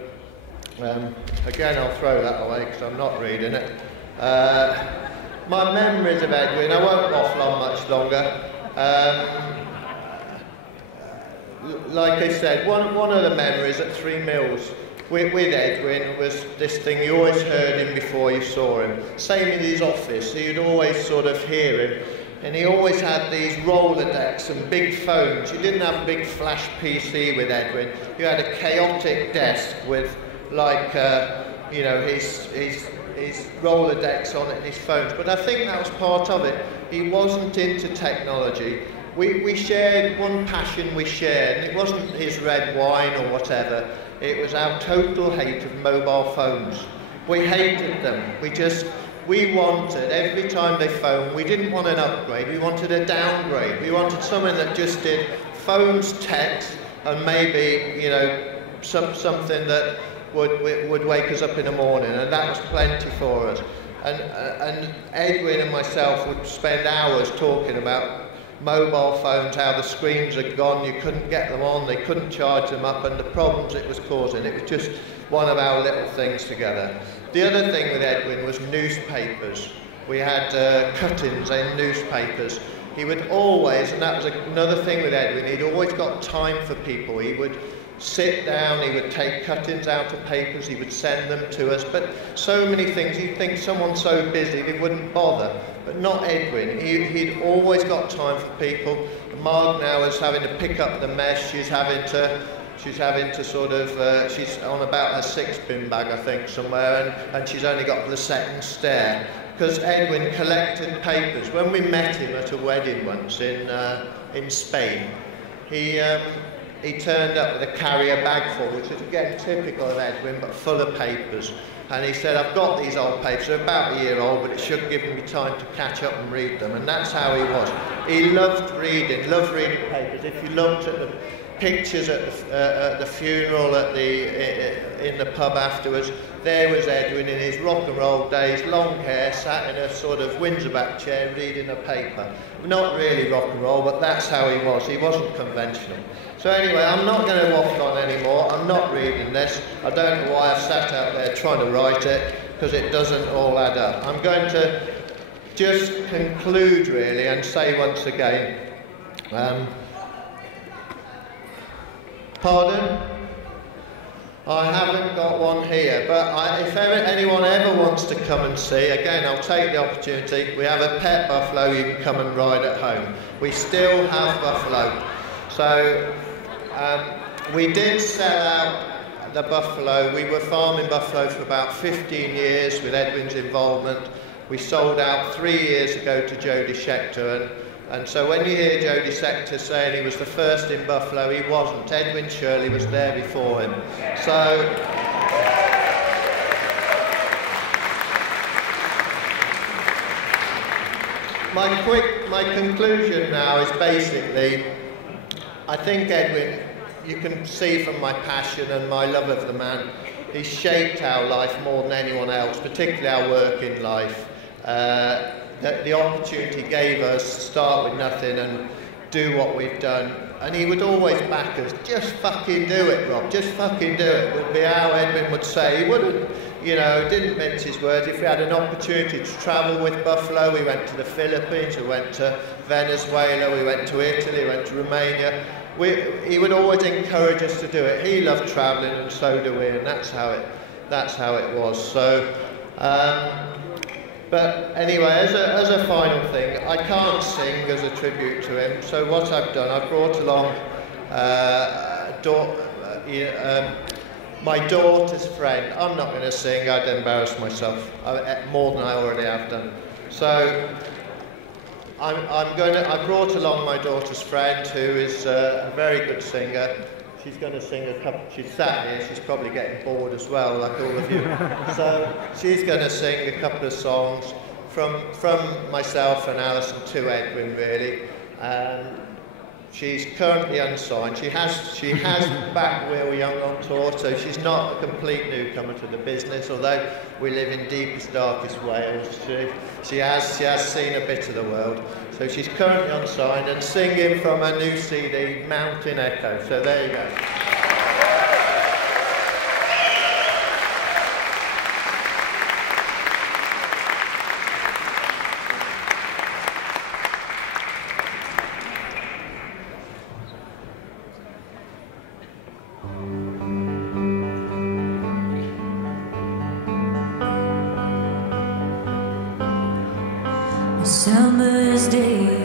again, I'll throw that away because I'm not reading it. My memories of Edwin, I won't waffle on much longer. Like I said, one of the memories at 3 mills with Edwin was this thing, you always heard him before you saw him. Same in his office, so you'd always sort of hear him. and he always had these Rolodecks and big phones. You didn't have a big flash PC with Edwin. You had a chaotic desk with, like, you know, his Rolodecks on it and his phones. But I think that was part of it. He wasn't into technology. We shared one passion we shared, and it wasn't his red wine or whatever. It was our total hate of mobile phones. We hated them. We wanted, every time they phoned, we didn't want an upgrade, we wanted a downgrade. We wanted something that just did phones, text, and maybe, you know, something that would wake us up in the morning, and that was plenty for us. And Edwin and myself would spend hours talking about mobile phones, how the screens had gone, you couldn't get them on, they couldn't charge them up, and the problems it was causing. It was just one of our little things together. The other thing with Edwin was newspapers. We had cut-ins in newspapers. He would always, and that was another thing with Edwin, he'd always got time for people. He would sit down, he would take cut-ins out of papers, he would send them to us, but so many things, you'd think someone's so busy they wouldn't bother, but not Edwin. He'd always got time for people. Marg now is having to pick up the mess, she's having to sort of, she's on about her 6 bin bag, I think, somewhere, and she's only got to the second stair, because Edwin collected papers. When we met him at a wedding once in Spain, he turned up with a carrier bag full, which is again typical of Edwin, but full of papers. And he said, I've got these old papers, they're about a year old, but it should give me time to catch up and read them. And that's how he was. He loved reading papers. If you looked at the pictures at the funeral, in the pub afterwards, there was Edwin in his rock and roll days, long hair, sat in a sort of Windsor back chair reading a paper. Not really rock and roll, but that's how he was. He wasn't conventional. So anyway, I'm not going to waffle on anymore. I'm not reading this. I don't know why I've sat out there trying to write it, because it doesn't all add up. I'm going to just conclude really and say once again, pardon? I haven't got one here, but if anyone ever wants to come and see, again, I'll take the opportunity. We have a pet buffalo you can come and ride at home. We still have buffalo. So we did sell out the buffalo. We were farming buffalo for about 15 years with Edwin's involvement. We sold out 3 years ago to Jody Scheckter, and so when you hear Jody Scheckter saying he was the first in Buffalo, he wasn't. Edwin Shirley was there before him. So my conclusion now is basically, I think Edwin, you can see from my passion and my love of the man, he shaped our life more than anyone else, particularly our working life. The opportunity gave us to start with nothing and do what we've done. And he would always back us, just fucking do it, Rob, just fucking do it, would be how Edwin would say. He wouldn't, you know, didn't mince his words. If we had an opportunity to travel with Buffalo, we went to the Philippines, we went to Venezuela, we went to Italy, we went to Romania. He would always encourage us to do it. He loved travelling, and so do we, and that's how it was. So, but anyway, as a final thing, I can't sing as a tribute to him. So what I've done, I've brought along my daughter's friend. I'm not going to sing. I'd embarrass myself more than I already have done. So I brought along my daughter's friend, who is a very good singer. She's going to sing a couple. She's sat here. She's probably getting bored as well, like all of you. So she's going to sing a couple of songs from myself and Alison to Edwin, really. She's currently unsigned. She has back Wheel Young on tour, so she's not a complete newcomer to the business. Although we live in deepest, darkest Wales, she has seen a bit of the world. So she's currently unsigned and singing from her new CD, Mountain Echo. So there you go. Summer's day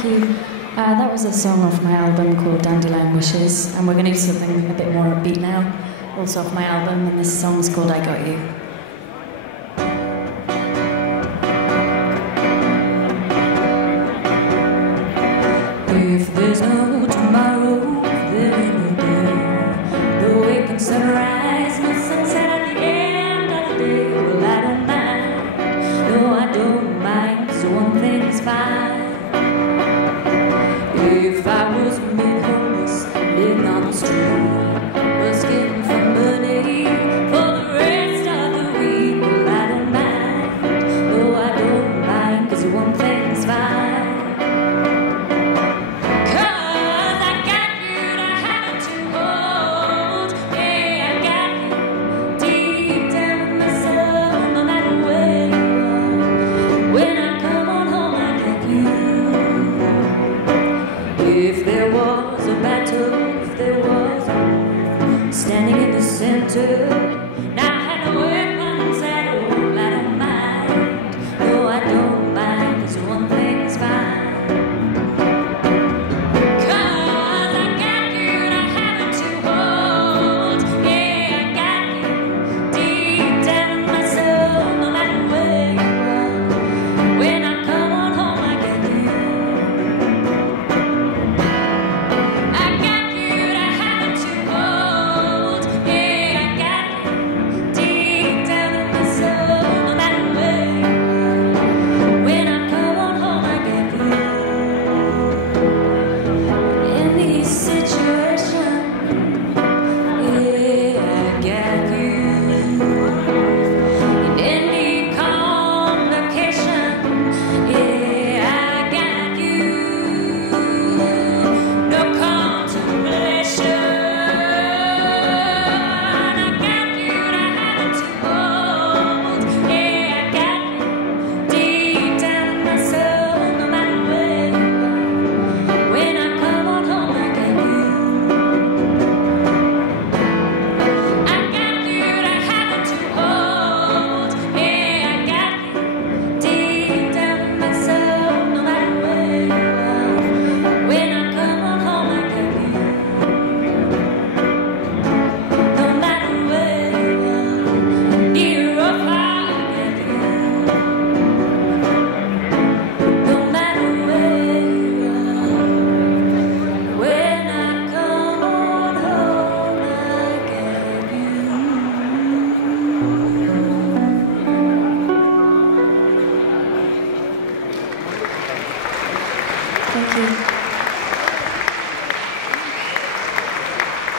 Thank you. That was a song off my album called Dandelion Wishes, and we're going to do something a bit more upbeat now, also off my album, and this song's called I Got You. If there's no tomorrow, there ain't no day. No waking sunrise, no sunset at the end of the day. Well, I don't mind, no, I don't mind, so one thing's fine. If I was made homeless, living on the street, was getting for money for the rest of the week, well, I don't mind, no, I don't mind, 'cause one thing's fine. If there was a battle, if there was standing in the center, now I had no weapons at all, I don't mind, no, I don't mind, 'cause one thing's fine. 'Cause I got you to have to hold, yeah, I got you deep down in my soul, no matter where you are, when I come on home I get you.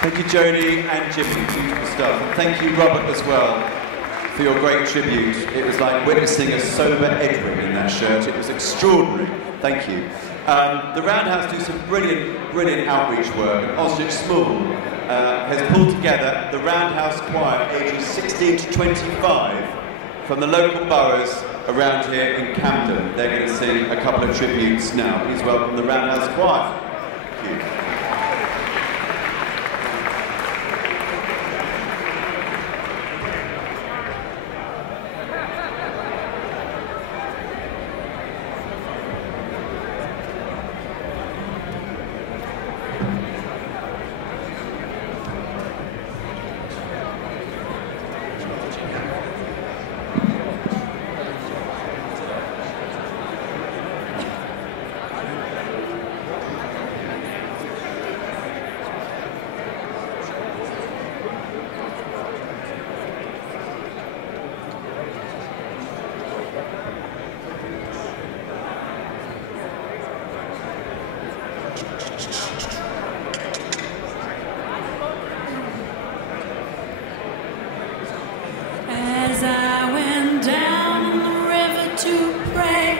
Thank you, Jodie and Jimmy. Beautiful stuff. Thank you, Robert, as well, for your great tribute. It was like witnessing a sober Edwin in that shirt. It was extraordinary. Thank you. The Roundhouse do some brilliant outreach work. Osric Small has pulled together the Roundhouse Choir, ages 16 to 25, from the local boroughs around here in Camden. They're going to sing a couple of tributes now. Please welcome the Roundhouse Choir. Thank you. As I went down in the river to pray,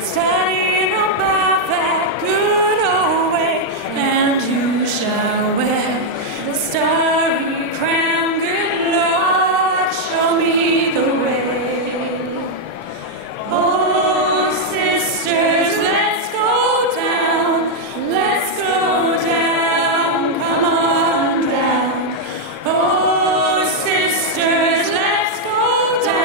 studying about that good old way, and you shall wear the starry crown, good Lord, show me the way. Oh, sisters, let's go down, come on down. Oh, sisters, let's go down.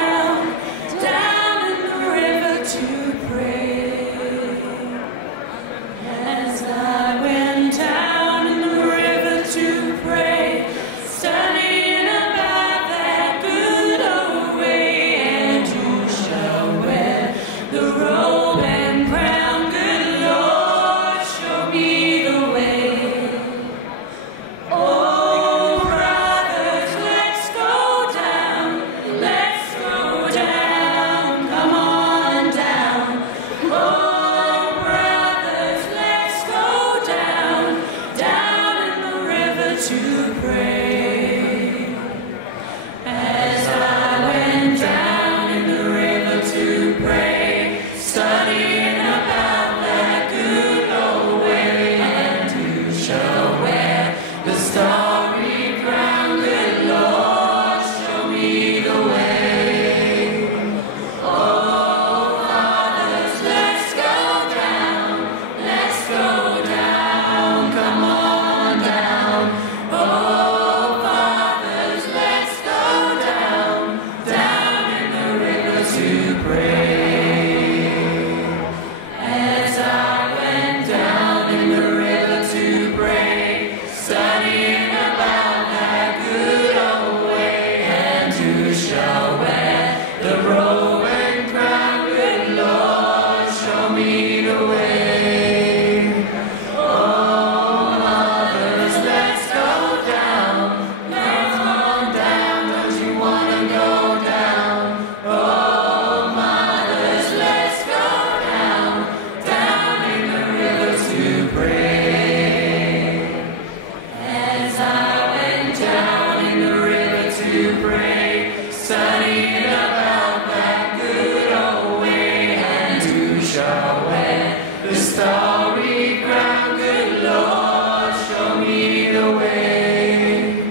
to pray, studying about that good old way, and who shall wear the starry crown? Good Lord, show me the way.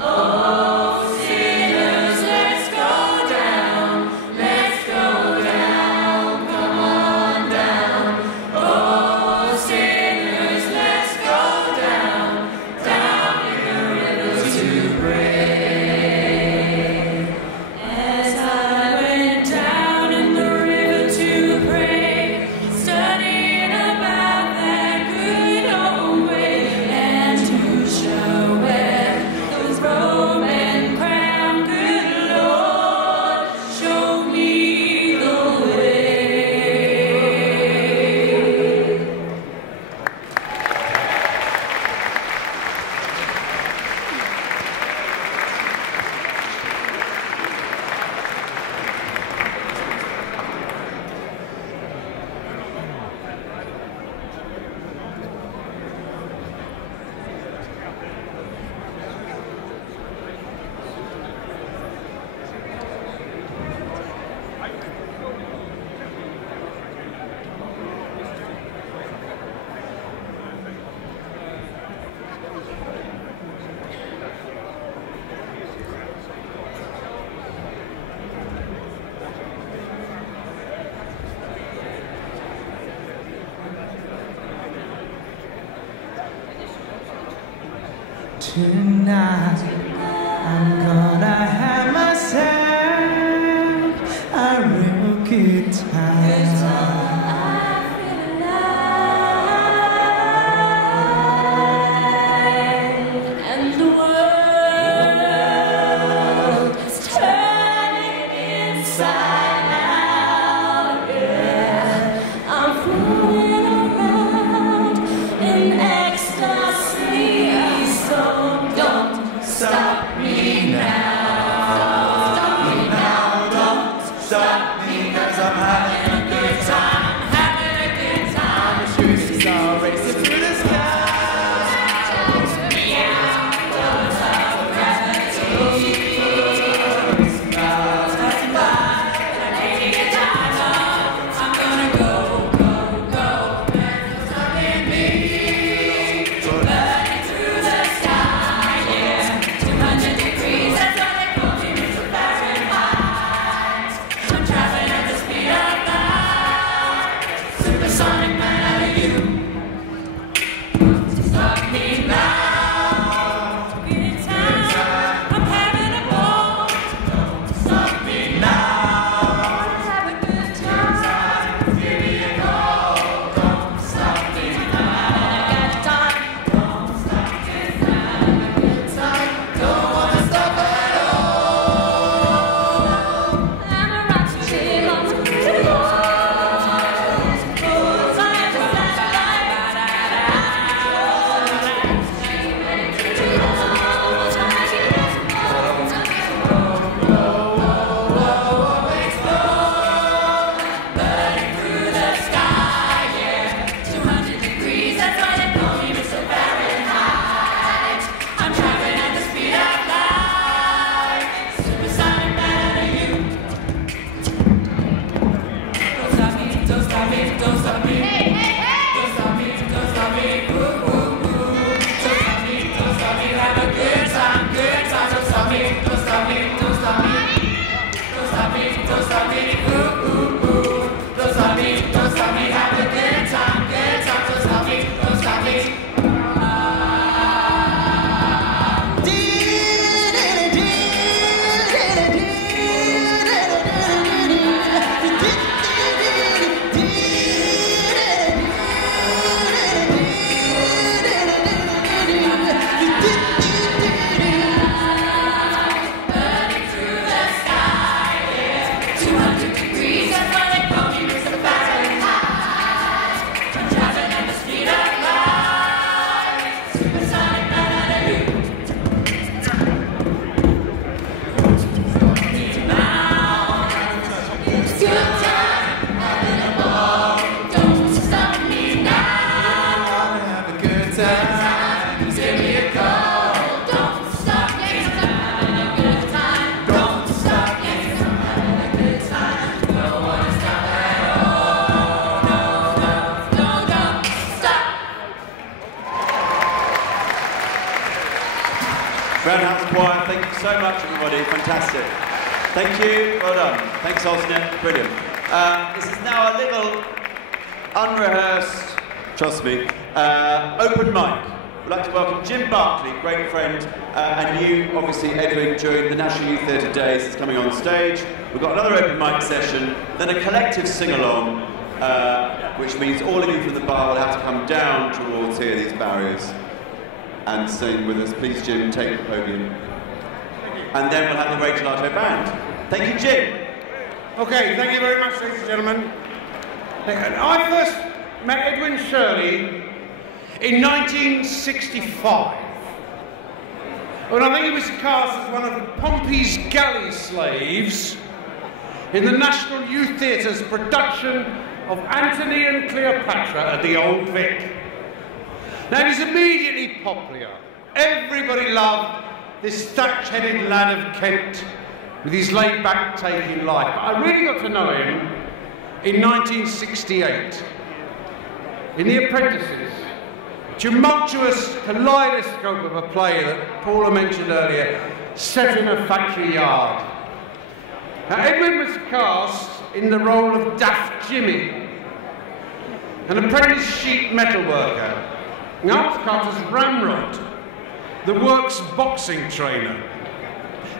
Oh, sinners, let's go down, come on down. Oh, sinners, let's go down in the river to pray. As I went down in the river to pray, studying about that good old way, and who shall wear his robe and crown? Good Lord, show me the way. Tonight, I'm gonna have myself a real good time. And the world is turning inside out, yeah. I'm fooling around in ecstasy, so don't stop me now. so much, everybody. Fantastic. Thank you. Well done. Thanks, Osnet. Brilliant. This is now a little unrehearsed, trust me, open mic. We'd like to welcome Jim Barclay, great friend, and you, obviously, Edwin, during the National Youth Theatre Days is coming on stage. We've got another open mic session, then a collective sing-along, which means all of you from the bar will have to come down towards here, these barriers, and sing with us. Please, Jim, take the podium. And then we'll have the Ray Gelato Band. Thank you, Jim. Okay, thank you very much, ladies and gentlemen. I first met Edwin Shirley in 1965, when I think he was cast as one of Pompey's galley slaves in the National Youth Theatre's production of Antony and Cleopatra at the Old Vic. Now, he was immediately popular. Everybody loved this thatch-headed lad of Kent with his laid-back take in life. But I really got to know him in 1968 in The Apprentices, tumultuous kaleidoscope of a play that Paula mentioned earlier, set in a factory yard. Now, Edwin was cast in the role of Daft Jimmy, an apprentice sheet metal worker. Now it's cast as Ramrod, the work's boxing trainer.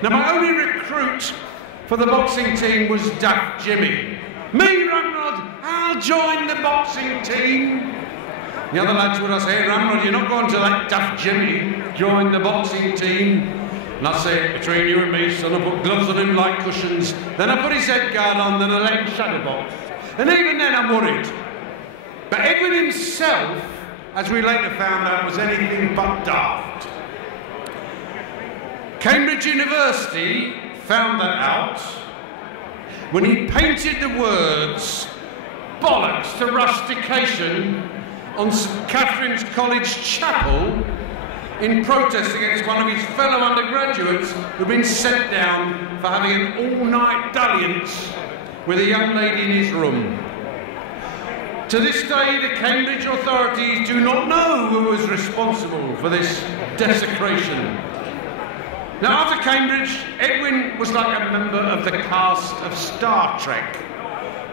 Now, my only recruit for the boxing team was Daft Jimmy. Me, Ramrod, I'll join the boxing team. The other lads would say, hey, Ramrod, you're not going to let Daft Jimmy join the boxing team. And I'd say, between you and me, son, I put gloves on him like cushions. Then I put his head guard on, then I let him shadow box. And even then I'm worried. But Edwin himself, as we later found out, was anything but daft. Cambridge University found that out when he painted the words bollocks to rustication on St Catherine's College Chapel in protest against one of his fellow undergraduates who'd been sent down for having an all-night dalliance with a young lady in his room. To this day, the Cambridge authorities do not know who was responsible for this desecration. Now, after Cambridge, Edwin was like a member of the cast of Star Trek,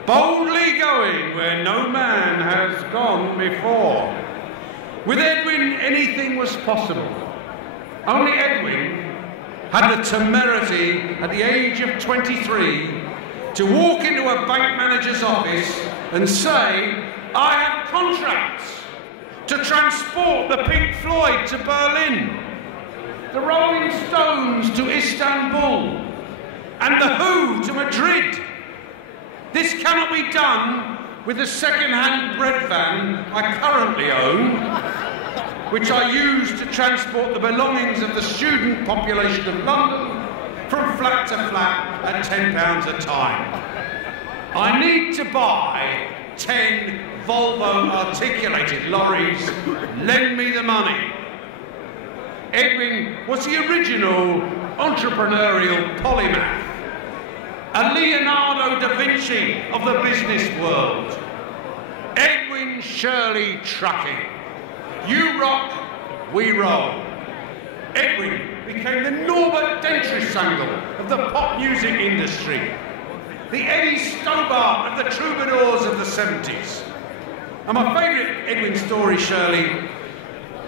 boldly going where no man has gone before. With Edwin, anything was possible. Only Edwin had the temerity at the age of 23 to walk into a bank manager's office and say, I have contracts to transport the Pink Floyd to Berlin, the Rolling Stones to Istanbul, and the Who to Madrid. This cannot be done with the second-hand bread van I currently own, which I use to transport the belongings of the student population of London from flat to flat at £10 a time. I need to buy 10 Volvo articulated lorries. Lend me the money. Edwin was the original entrepreneurial polymath, a Leonardo da Vinci of the business world. Edwin Shirley Trucking. You rock, we roll. Edwin became the Norbert Dentressangle of the pop music industry, the Eddie Stobart of the troubadours of the 70s. And my favourite Edwin story, Shirley,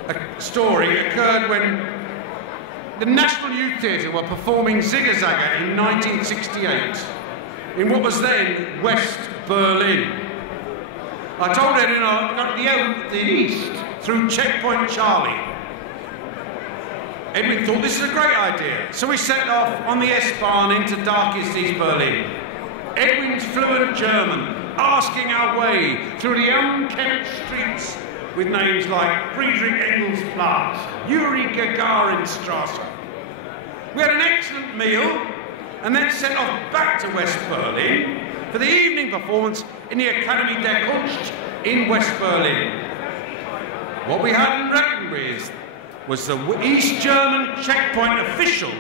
occurred when the National Youth Theatre were performing Zigga Zagga in 1968 in what was then West Berlin. I told Edwin I got the east through Checkpoint Charlie. Edwin thought this is a great idea, so we set off on the S-Bahn into darkest East Berlin. Edwin's fluent German, asking our way through the unkempt streets with names like Friedrich Engels Platz, Yuri Gagarin Strasse. We had an excellent meal and then set off back to West Berlin for the evening performance in the Academy der Kunst in West Berlin. What we hadn't reckoned with was the East German checkpoint official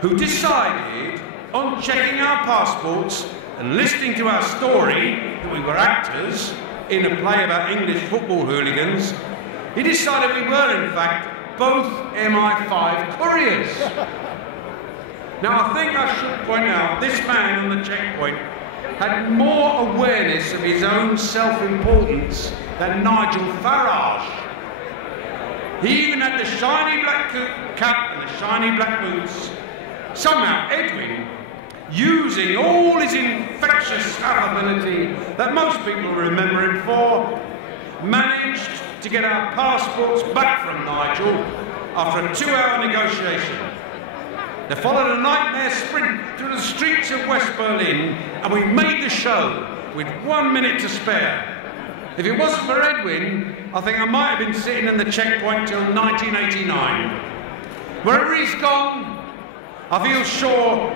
who decided, on checking our passports and listening to our story that we were actors in a play about English football hooligans, he decided we were, in fact, both MI5 couriers. Now, I think I should point out, this man on the checkpoint had more awareness of his own self-importance than Nigel Farage. He even had the shiny black cap and the shiny black boots. Somehow, Edwin, using all his infectious affability that most people remember him for, managed to get our passports back from Nigel after a 2-hour negotiation. There followed a nightmare sprint through the streets of West Berlin, and we made the show with 1 minute to spare. If it wasn't for Edwin, I think I might have been sitting in the checkpoint till 1989. Wherever he's gone, I feel sure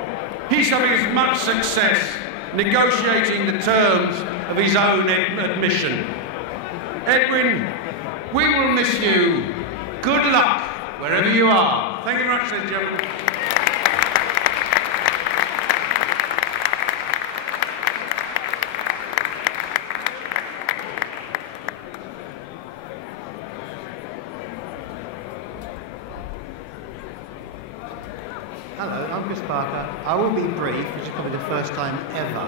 he's having as much success negotiating the terms of his own admission. Edwin, we will miss you. Good luck wherever you are. Thank you very much, ladies and gentlemen. Hello, I'm Chris Parker. I will be brief, which is probably the first time ever.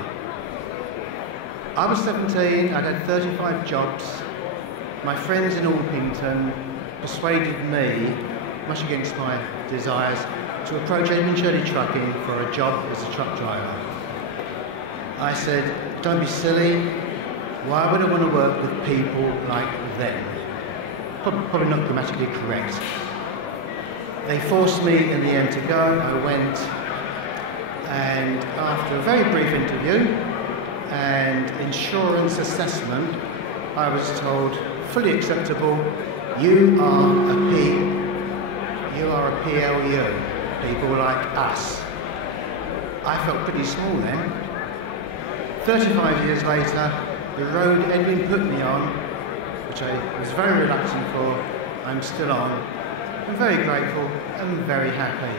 I was 17, I'd had 35 jobs. My friends in Orpington persuaded me, much against my desires, to approach Edwin Shirley Trucking for a job as a truck driver. I said, don't be silly, why would I want to work with people like them? Probably not grammatically correct. They forced me in the end to go. I went, and after a very brief interview and insurance assessment, I was told, fully acceptable, you are a PLU, people like us. I felt pretty small then. 35 years later, the road Edwin put me on, which I was very reluctant for, I'm still on. I'm very grateful and very happy.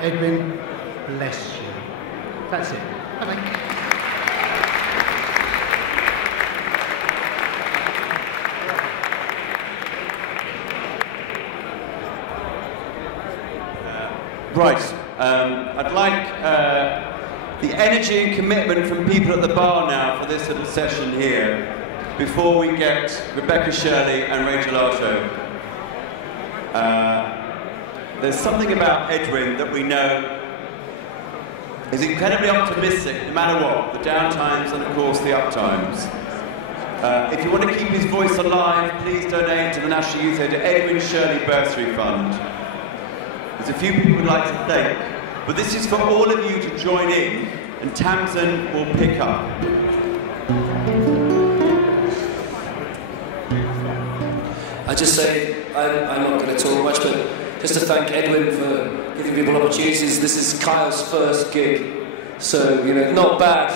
Edwin, bless you. That's it. Bye-bye. Right, I'd like the energy and commitment from people at the bar now for this little session here, before we get Rebecca Shirley and Rachel Arto. There's something about Edwin that we know is incredibly optimistic, no matter what, the down times and, of course, the up times. If you want to keep his voice alive, please donate to the National Youth Theatre Edwin Shirley Bursary Fund. There's a few people we'd like to thank, but this is for all of you to join in, and Tamsin will pick up. I just say, I'm not going to talk much, but just to thank Edwin for giving people opportunities. This is Kyle's first gig, so, you know, not bad.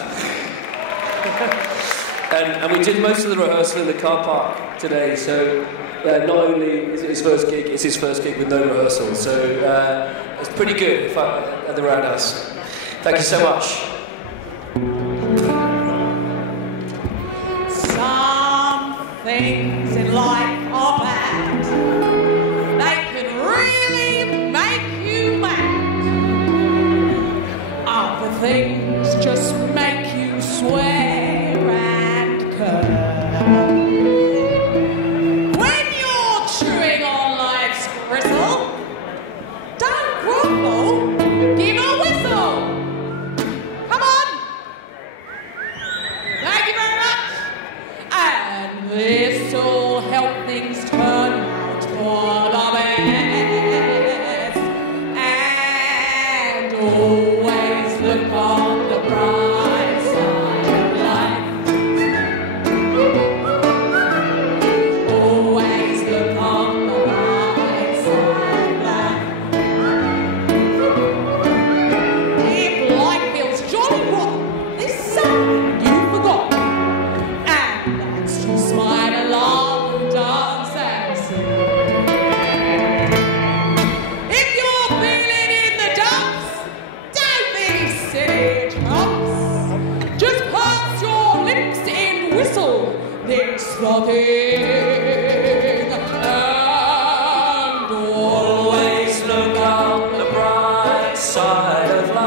and we did most of the rehearsal in the car park today, so not only is it his first gig, it's his first gig with no rehearsal, so it's pretty good at the Roundhouse. Thank you so much. Some things in life are bad. They can really make you mad. Other things just make you swear and curse. When you're chewing on life's gristle, don't grumble, give a whistle. Come on. Thank you very much. And this'll help things turn out for the best. And always look on the bright side of life. Always look on the bright side of life. If life feels jolly rotten, there's something you forgot. And that's to smile along, dance and sing. If you're feeling in the dumps, don't be silly chumps. Just purse your lips and whistle. It's the thing. And always look on the bright side of life.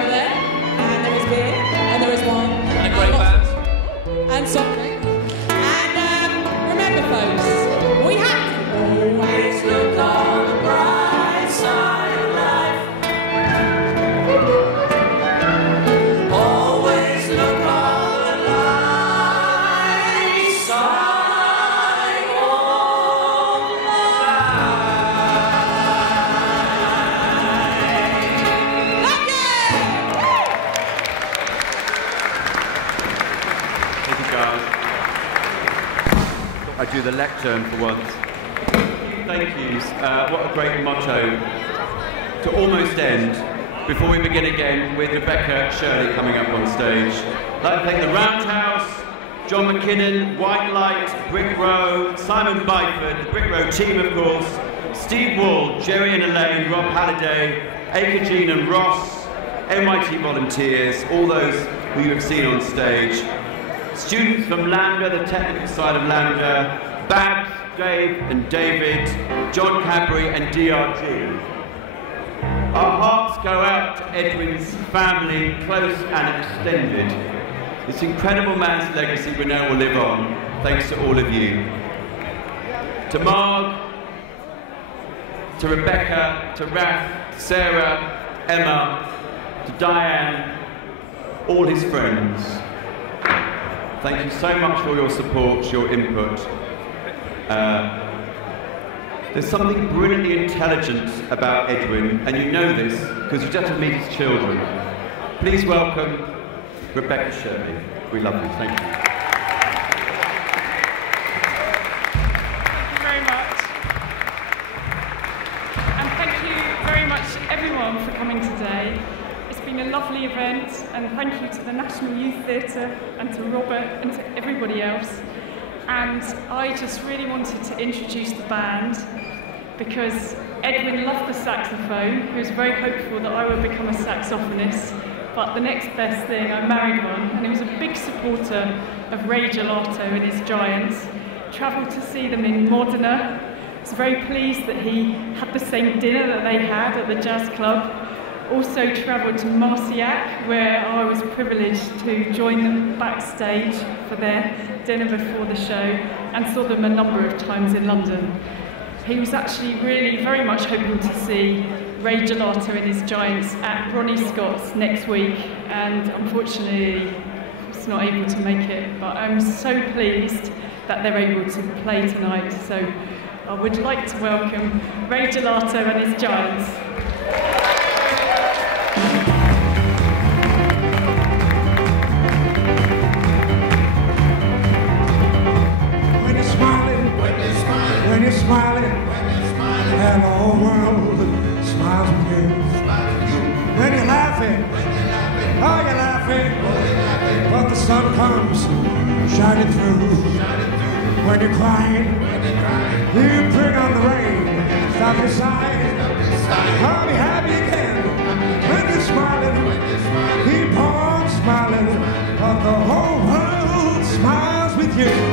over there, and there is beer, and there is wine, And a great band. and soft drink. And remember, folks, we have to always look on the bright side of life. Always look on the light side of Thank you, guys. I do the lectern for once. Thank yous. What a great motto to almost end before we begin again with Rebecca Shirley coming up on stage. I'd like to thank the Roundhouse, John McKinnon, White Light, Brick Row, Simon Byford, the Brick Row team, of course, Steve Wall, Jerry and Elaine, Rob Halliday, Aka Jean and Ross, NYT volunteers, all those who you have seen on stage. Students from Lambda, the technical side of Lambda, Babs, Dave and David, John Cadbury and DRG. Our hearts go out to Edwin's family, close and extended. This incredible man's legacy we know will live on, thanks to all of you. To Marg, to Rebecca, to Raph, to Sarah, Emma, to Diane, all his friends. Thank you so much for your support, your input. There's something brilliantly intelligent about Edwin, and you know this because you just have to meet his children. Please welcome Rebecca Shirley. We love you. Thank you. Thank you very much. And thank you very much, everyone, for coming today. It's been a lovely event, and thank you to the National Youth Theatre and to Robert and to everybody else. And I just really wanted to introduce the band because Edwin loved the saxophone. He was very hopeful that I would become a saxophonist, but the next best thing, I married one, and he was a big supporter of Ray Gelato and his Giants. Travelled to see them in Modena. Was very pleased that he had the same dinner that they had at the jazz club. Also travelled to Marciac, where I was privileged to join them backstage for their dinner before the show, and saw them a number of times in London. He was actually really very much hoping to see Ray Gelato and his Giants at Ronnie Scott's next week, and unfortunately was not able to make it, but I'm so pleased that they're able to play tonight. So I would like to welcome Ray Gelato and his Giants. When you're smiling, and the whole world smiles with you. When you're laughing, oh, you're laughing, but the sun comes shining through. When you're crying, you bring on the rain, stop your sighing, I'll be happy again. When you're smiling, keep on smiling, but the whole world smiles with you.